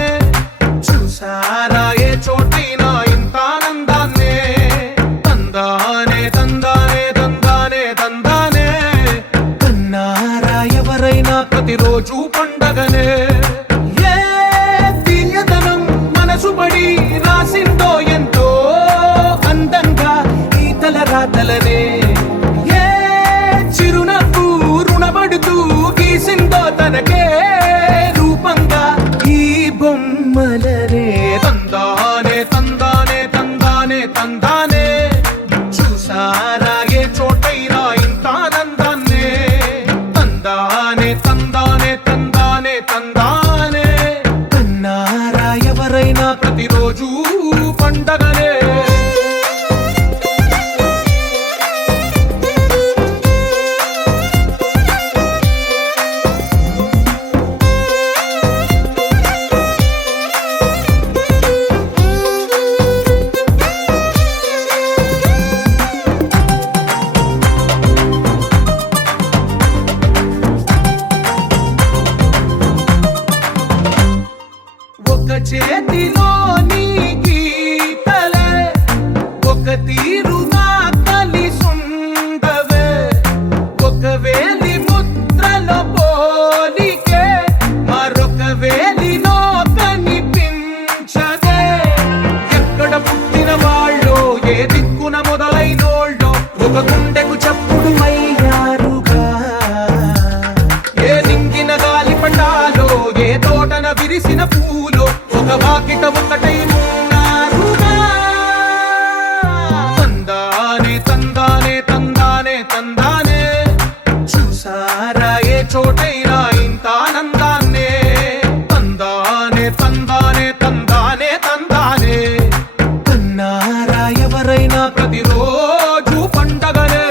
చూసారా ఏ చోటైనా ఇంత ఆనందాన్నే. తందానే తందానే తందానే తందానే, కన్నారా ఎవరైనా ప్రతిరోజు పండగనే. ఏ తీయదనం మనసు తందానే తందానే తందానే తందానే కన్నారా ఎవరైనా ప్రతిరోజు పండగనే ఒక చేతిలో నీ గీతలే ఒక తీరుగా కలిసుండవే ఒక వేలి ముద్రల పోలికే మరొక వేలిలో కనిపించదే ఎక్కడ పుట్టిన వాళ్ళో ఏ దిక్కున మొదలైనోళ్ళో ఒక గుండెకు చప్పుడు అయ్యారుగా ఏ నింగిన గాలి పటాలో ఏ తోటన విరిసిన పూలో ఒక వాకిట ఒకటై ఉన్నారుగా తందానే తందానే తందానే తందానే చూసారా ఏ చోటైనా ఇంత ఆనందాన్నే తందానే తందానే తందానే తందానే కన్నారా ఎవరైనా ప్రతిరోజు పండగనే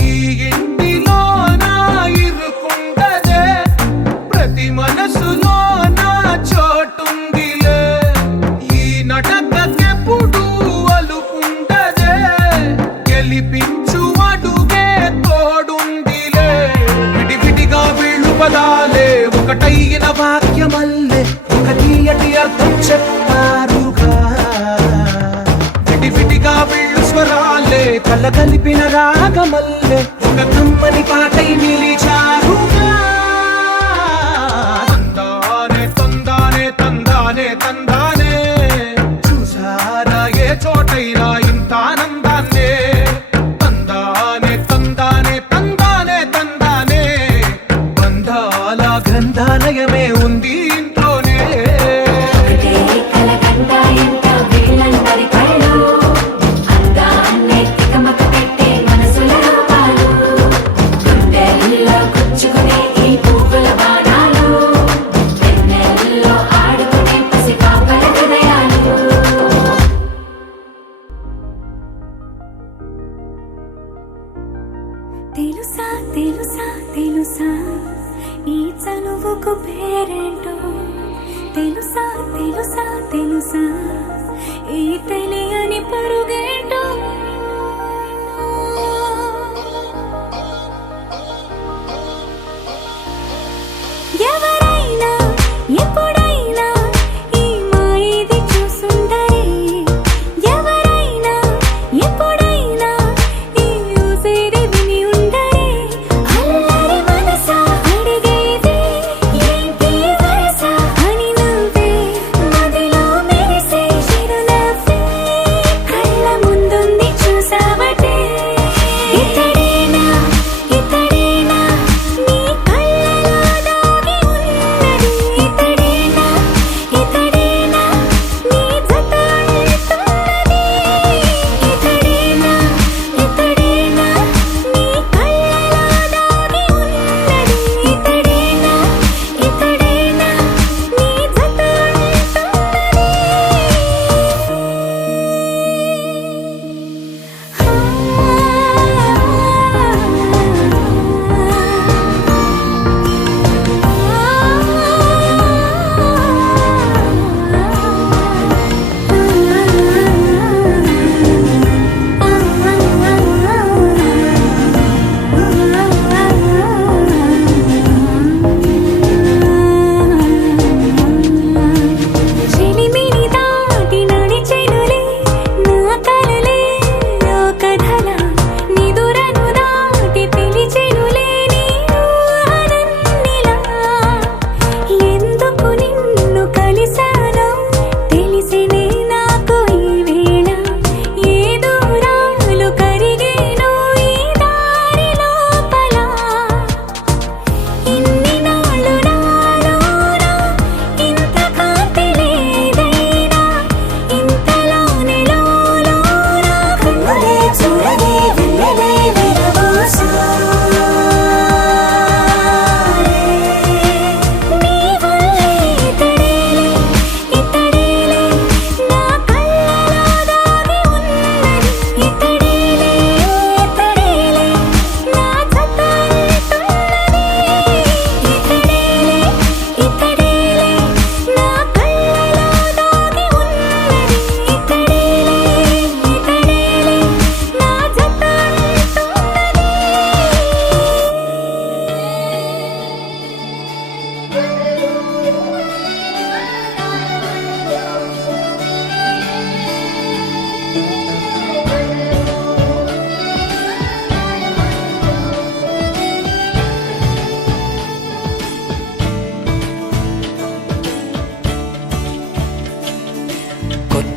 ఈ ఇంటిలో నా ఇరుకుండదే ప్రతి మనసులో నా చోటుందిలే ఈ నటకెప్పుడు అలుపుండదే గెలిపించు అడుగే తోడుందిలే విడివిడిగా వీళ్ళు పదాలే ఒకటైన వాక్యమల్లే ఒక తీయటి అర్థం చెప్పారుగా విడివిడిగా వీళ్ళు స్వరాలే కల కలిపిన రాగమల్లే ఒక కమ్మని పాటై నిలిచారుగా తందానే తందానే తందానే తందానే చూసారా ఏ చోటైనా ఇంత ఆనందాన్నే తందానే తందానే తందానే తందానే బంధాల గ్రంథాలయమే ఉంది ఇంట్లోనే ఒకటే కలకండ ఎంత వీళ్ళందరి కళ్ళు అందాన్నే తికమక పెట్టే మనసుల రూపాలు గుండెల్లో గుచ్చుకునే ఈ పువ్వుల బాణాలు వెన్నెల్లో ఆడుకునే పసిపాపల హృదయాలు తెలుసా తెలుసా తెలుసా ఈ చనువుకు పేరేంటో తెలుసా తెలుసా తెలుసా ఈ తెలియని పరుగేంటో ఎవరైనా ఎప్పుడైనా ఈ మాయది చూసుండరే ఎవరైనా ఎప్పుడైనా ఈ ఊసేది విని ఉండరే అల్లరి మనసా అడిగేది ఏంటి వరస అని నవ్వే మదిలో మెరిసే చిరునవ్వే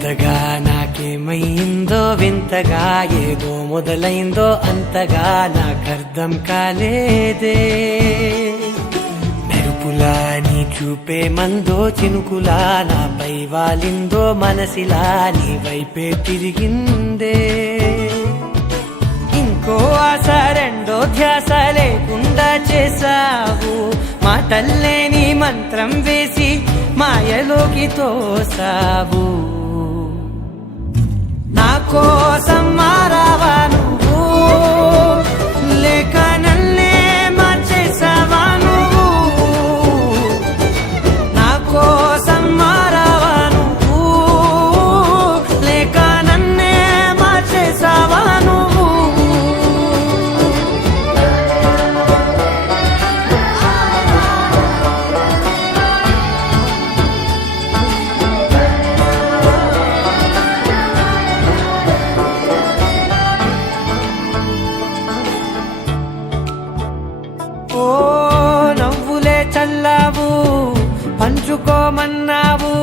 కొత్తగా నాకేమైందో వింతగా ఏదో మొదలైందో అంతగా నాకర్థం కాలేదే మెరుపులా నీ చూపే మందో చినుకులా నాపై వాలిందో మనసిలా నీ వైపే తిరిగిందే ఇంకో ఆశ రెండో ధ్యాస లేకుండా చేసావు మాటల్లే నీ మంత్రం వేసి మాయలోకి తోసావు నా కోసం మారావా నువ్వు లేక నన్నే మార్చేసావా నువ్వు నా కోసం మారావా నువ్వు లేక నన్నే మార్చేసావా నువ్వు ఓ నవ్వులే చల్లావు పంచుకోమన్నావు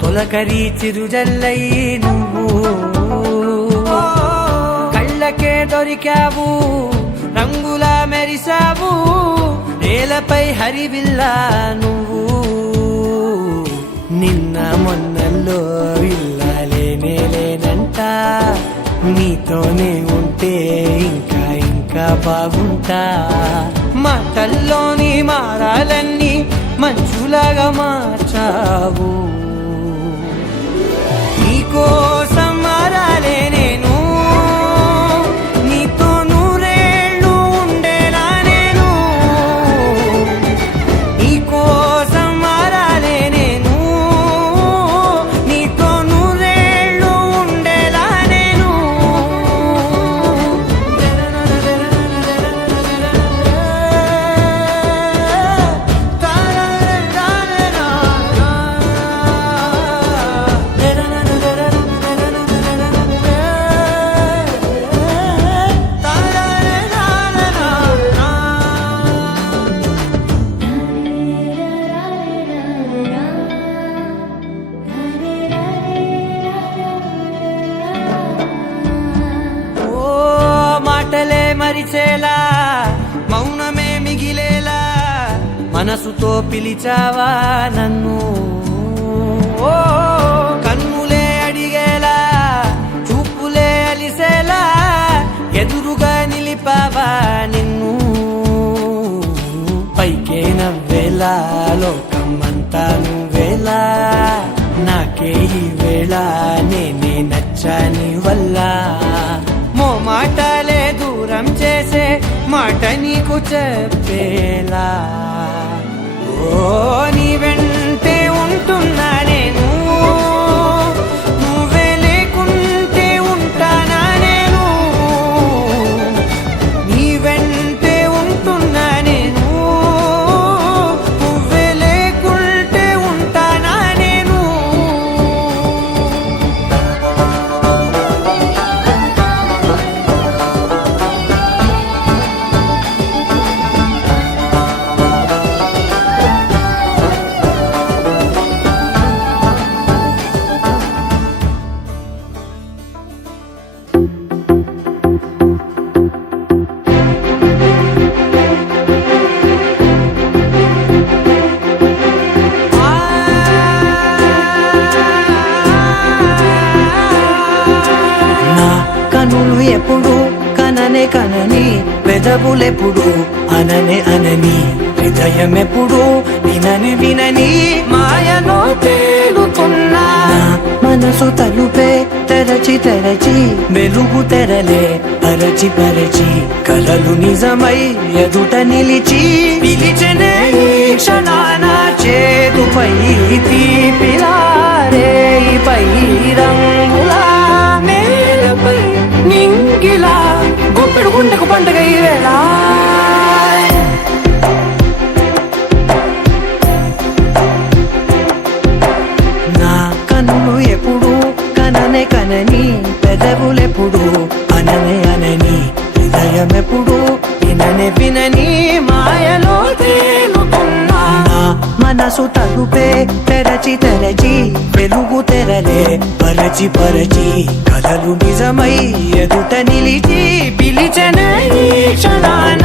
తొలకరి చిరుజల్లై నువ్వు కళ్ళకే దొరికావు రంగులా మెరిసావు నేలపై హరివిల్లా నువ్వు నిన్న మొన్నల్లో ఇల్లాలేనేలేనంట నీతోనే ఉంటే ఇంకా ఇంకా బాగుంటా మాటల్లోని మారాలన్నీ మంచులాగా మార్చావు నీకోసం మారాలే నేను నీతో నూరేళ్ళు ఉండేలా నేను నీకోసం మారాలే నేను నీతో నూరేళ్ళు ఉండేలా నేను ఓ మాటలే మరిచేలా మౌనమే మిగిలేలా మనసుతో పిలిచావా నన్ను ఓ కన్నులే అడిగేలా చూపులే అలిసేలా ఎదురుగా నిలిపావా నిన్ను పైకే నవ్వేలా లోకం అంతా నువ్వేలా నాకే ఈ వేళ నేనే నచ్చాని వల్ల మో మాటలే దూరం చేసే మాట నీకు చెప్పేలా ఓ నీ వెంటే ఉంటున్నా నేను నువ్వే లేకుంటే ఉంటానా నేను నీ వెంటే ఉంటున్నా నేను నువ్వే లేకుంటే ఉంటానా నేను నా కనులు ఎప్పుడు కననే కనని పెదవులెప్పుడు అననే అనని హృదయం ఎప్పుడు వినని వినని మాయలో తేలుతున్నా మనసు తలుపే తెరచి తెరచి వెలుగు తెరలే పరచి పరచి కలలు నిజమై ఎదుట నిలిచి పిలిచనే ఈ క్షణాన చేతుపై తీపిలారే పై రంగులా నేలపై నింగిలా గుప్పెడు గుండెకు పండుగ ఈ వేళ నా కన్నులు ఎప్పుడు కననే కనని పెదవులెప్పుడు అననే అనని హృదయం ఎప్పుడు విననే వినని మాయలో తేలుతున్నా మనసు తలుపే తెర తెరచి తెరచి వెలుగు తెరలే పరచి పరచి కలలు నిజమై ఎదుట నిలిచి పిలిచెనే ఈ క్షణాన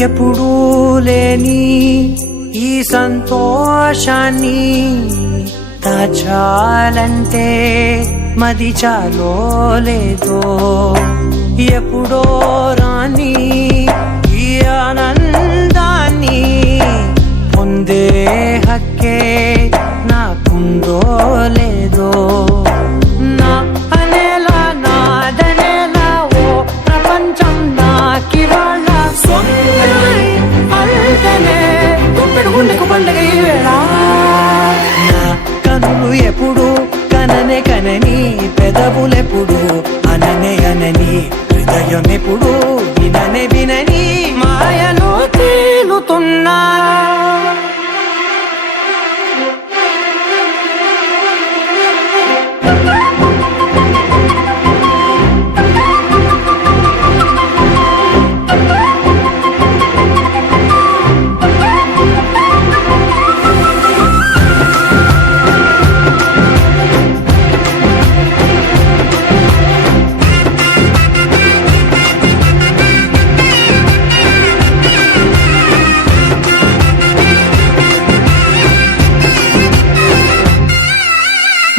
ఎప్పుడూ లేని ఈ సంతోషాన్ని దాచాలంటే మది చాలో లేదో ఎప్పుడో రాని ఈ ఆనందాన్ని పొందే హక్కే నాకుందో లేదో నా అనేలా నాదనేలా ఓ ప్రపంచం నాకివాళ్ళ నా కనులు ఎప్పుడు కననే కనని పెదవులెప్పుడు అననే అనని హృదయం ఎప్పుడు విననే వినని మాయలో తేలుతున్నా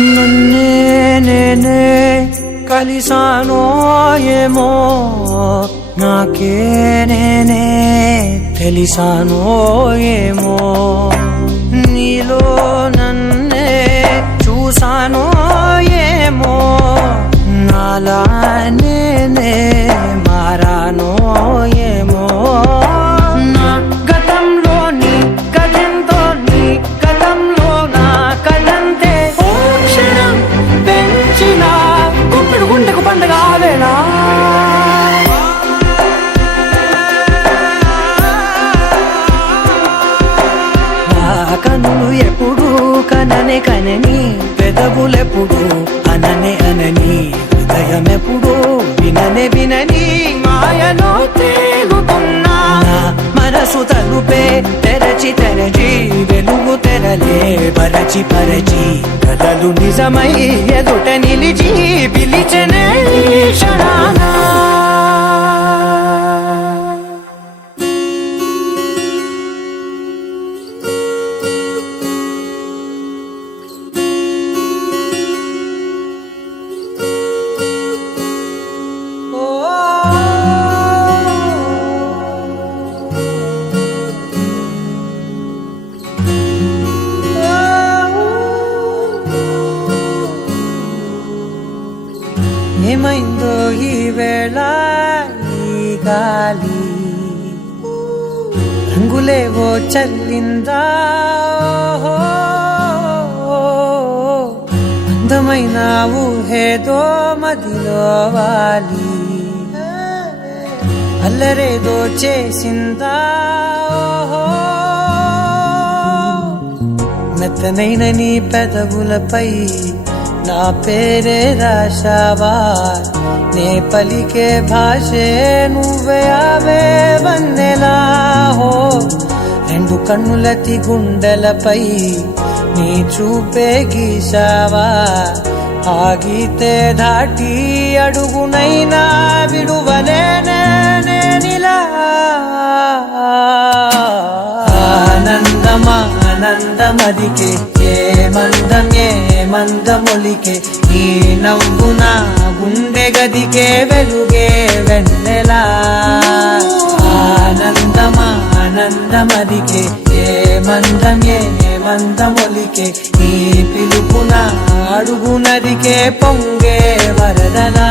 నన్నే నేనే కలిసానో ఏమో నాకే నేనే తెలిసానో ఏమో నీలో నన్నే చూసానో ఏమో నాలా నేనే మారానో ఏమో నా గతంలోని గతంతో నీ గతంలో నా కదంతే క్షణం పెంచిన గుప్పిడు గుండెకు పండగ వేళ కనులు ఎప్పుడు కననే కనని పెదవులెప్పుడు అననే అనని హృదయం ఎప్పుడు విననే వినని మాయలో తేలుతున్నా మనసు తలుపే తెరచి తెరచి వెలుగు తెరలే పరచి పరచి కలలు నిజమై ఎదుట నిలిచి పిలిచెనే ఈ క్షణాన ఏమైందో ఈ వేళ ఈ గాలి రంగులేవో చల్లిందా అందమైన ఊహేదో మదిలో వాలి అల్లరేదో చేసిందా మెత్తనైన నీ పెదవులపై నా పేరే రాశావా నే పలికే భాషే నువ్వే అవే వన్నెలా హో రెండు కన్నులతి గుండెలపై నీ చూపే గీశావా ఆగితే దాటి అడుగునైనా విడువలేనే నేనిలా ఆనందమా ఆనందమదికే ఏ మందమొలికే ఈ నవ్వున గుండె గదికే వెలుగే వెన్నెలా ఆనందమా ఆనందమదికే ఏ మందమొలికే ఈ పిలుపున అడుగునదికే పొంగే వరదలా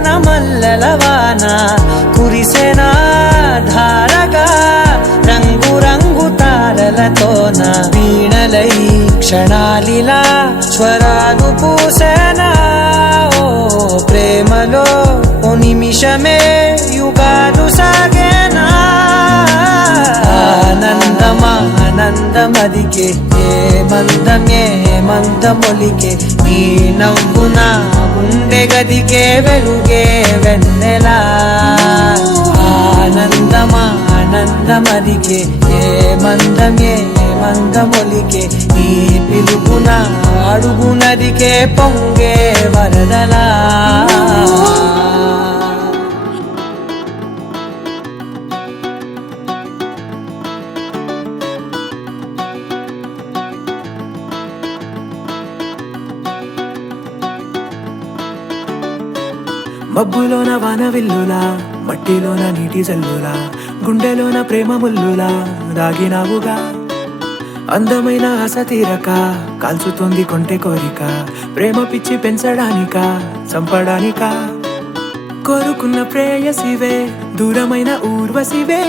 లోన మల్లెల వాన కురిసెనా ధారగా రంగు రంగు తారలతోన వీణలై క్షణాలిలా స్వరాలు పూసేనా ఓ ప్రేమలో ఓ నిమిషమే యుగాలు సాగేనా ఆనందమదికే ఏ మందమొలికే నీ నవ్వు నా గుండె గదికే వెలుగే వెన్నెలా ఆనందమదికే ఏ మందమొలికే నీ పిలుపున అడుగునదికే పొంగే వరదలా మబ్బులోన వాన విల్లులా మట్టిలోన నీటి జల్లులా గుండెలోన ప్రేమ ముల్లులా దాగినావుగా అందమైన ఆశ తీరక కాల్చుతోంది కొంటె కోరిక ప్రేమ పిచ్చి పెంచడానిక చంపడానిక కోరుకున్న ప్రేయసివే దూరమైన ఊర్వశివే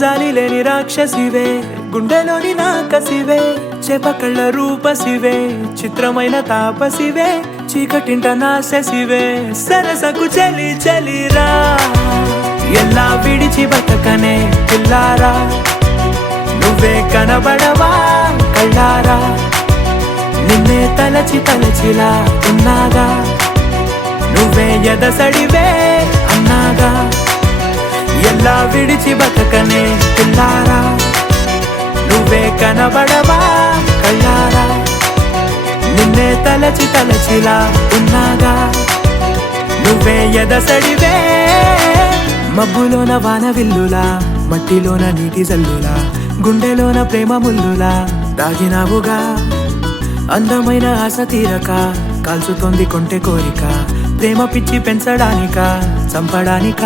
జాలి లేని రాక్షసివే గుండెలోని నాకసివే చేపకళ్ళ రూపసివే చిత్రమైన తాపసివే చీకటింట నాశసివే సరసకు చలి చలిరా ఎలా విడిచి బతకనే పిల్లారా నువ్వే కనబడవా కళ్ళారా నిన్నే తలచిలా ఉన్నాగా నువ్వే ఎదసడివే అన్నాగా ఎలా విడిచి బతకనే పిల్లారా నువ్వే కనబడవా కళ్ళారా నిన్నే తలచిలా ఉన్నాగా నువ్వే ఎదసడివే మబ్బులోన వాన విల్లులా మట్టిలోన నీటి జల్లులా గుండెలోన ప్రేమ ముల్లులా దాగినావుగా అందమైన ఆశ తీరక కాల్చుతోంది కొంటె కోరిక ప్రేమ పిచ్చి పెంచడానిక చంపడానిక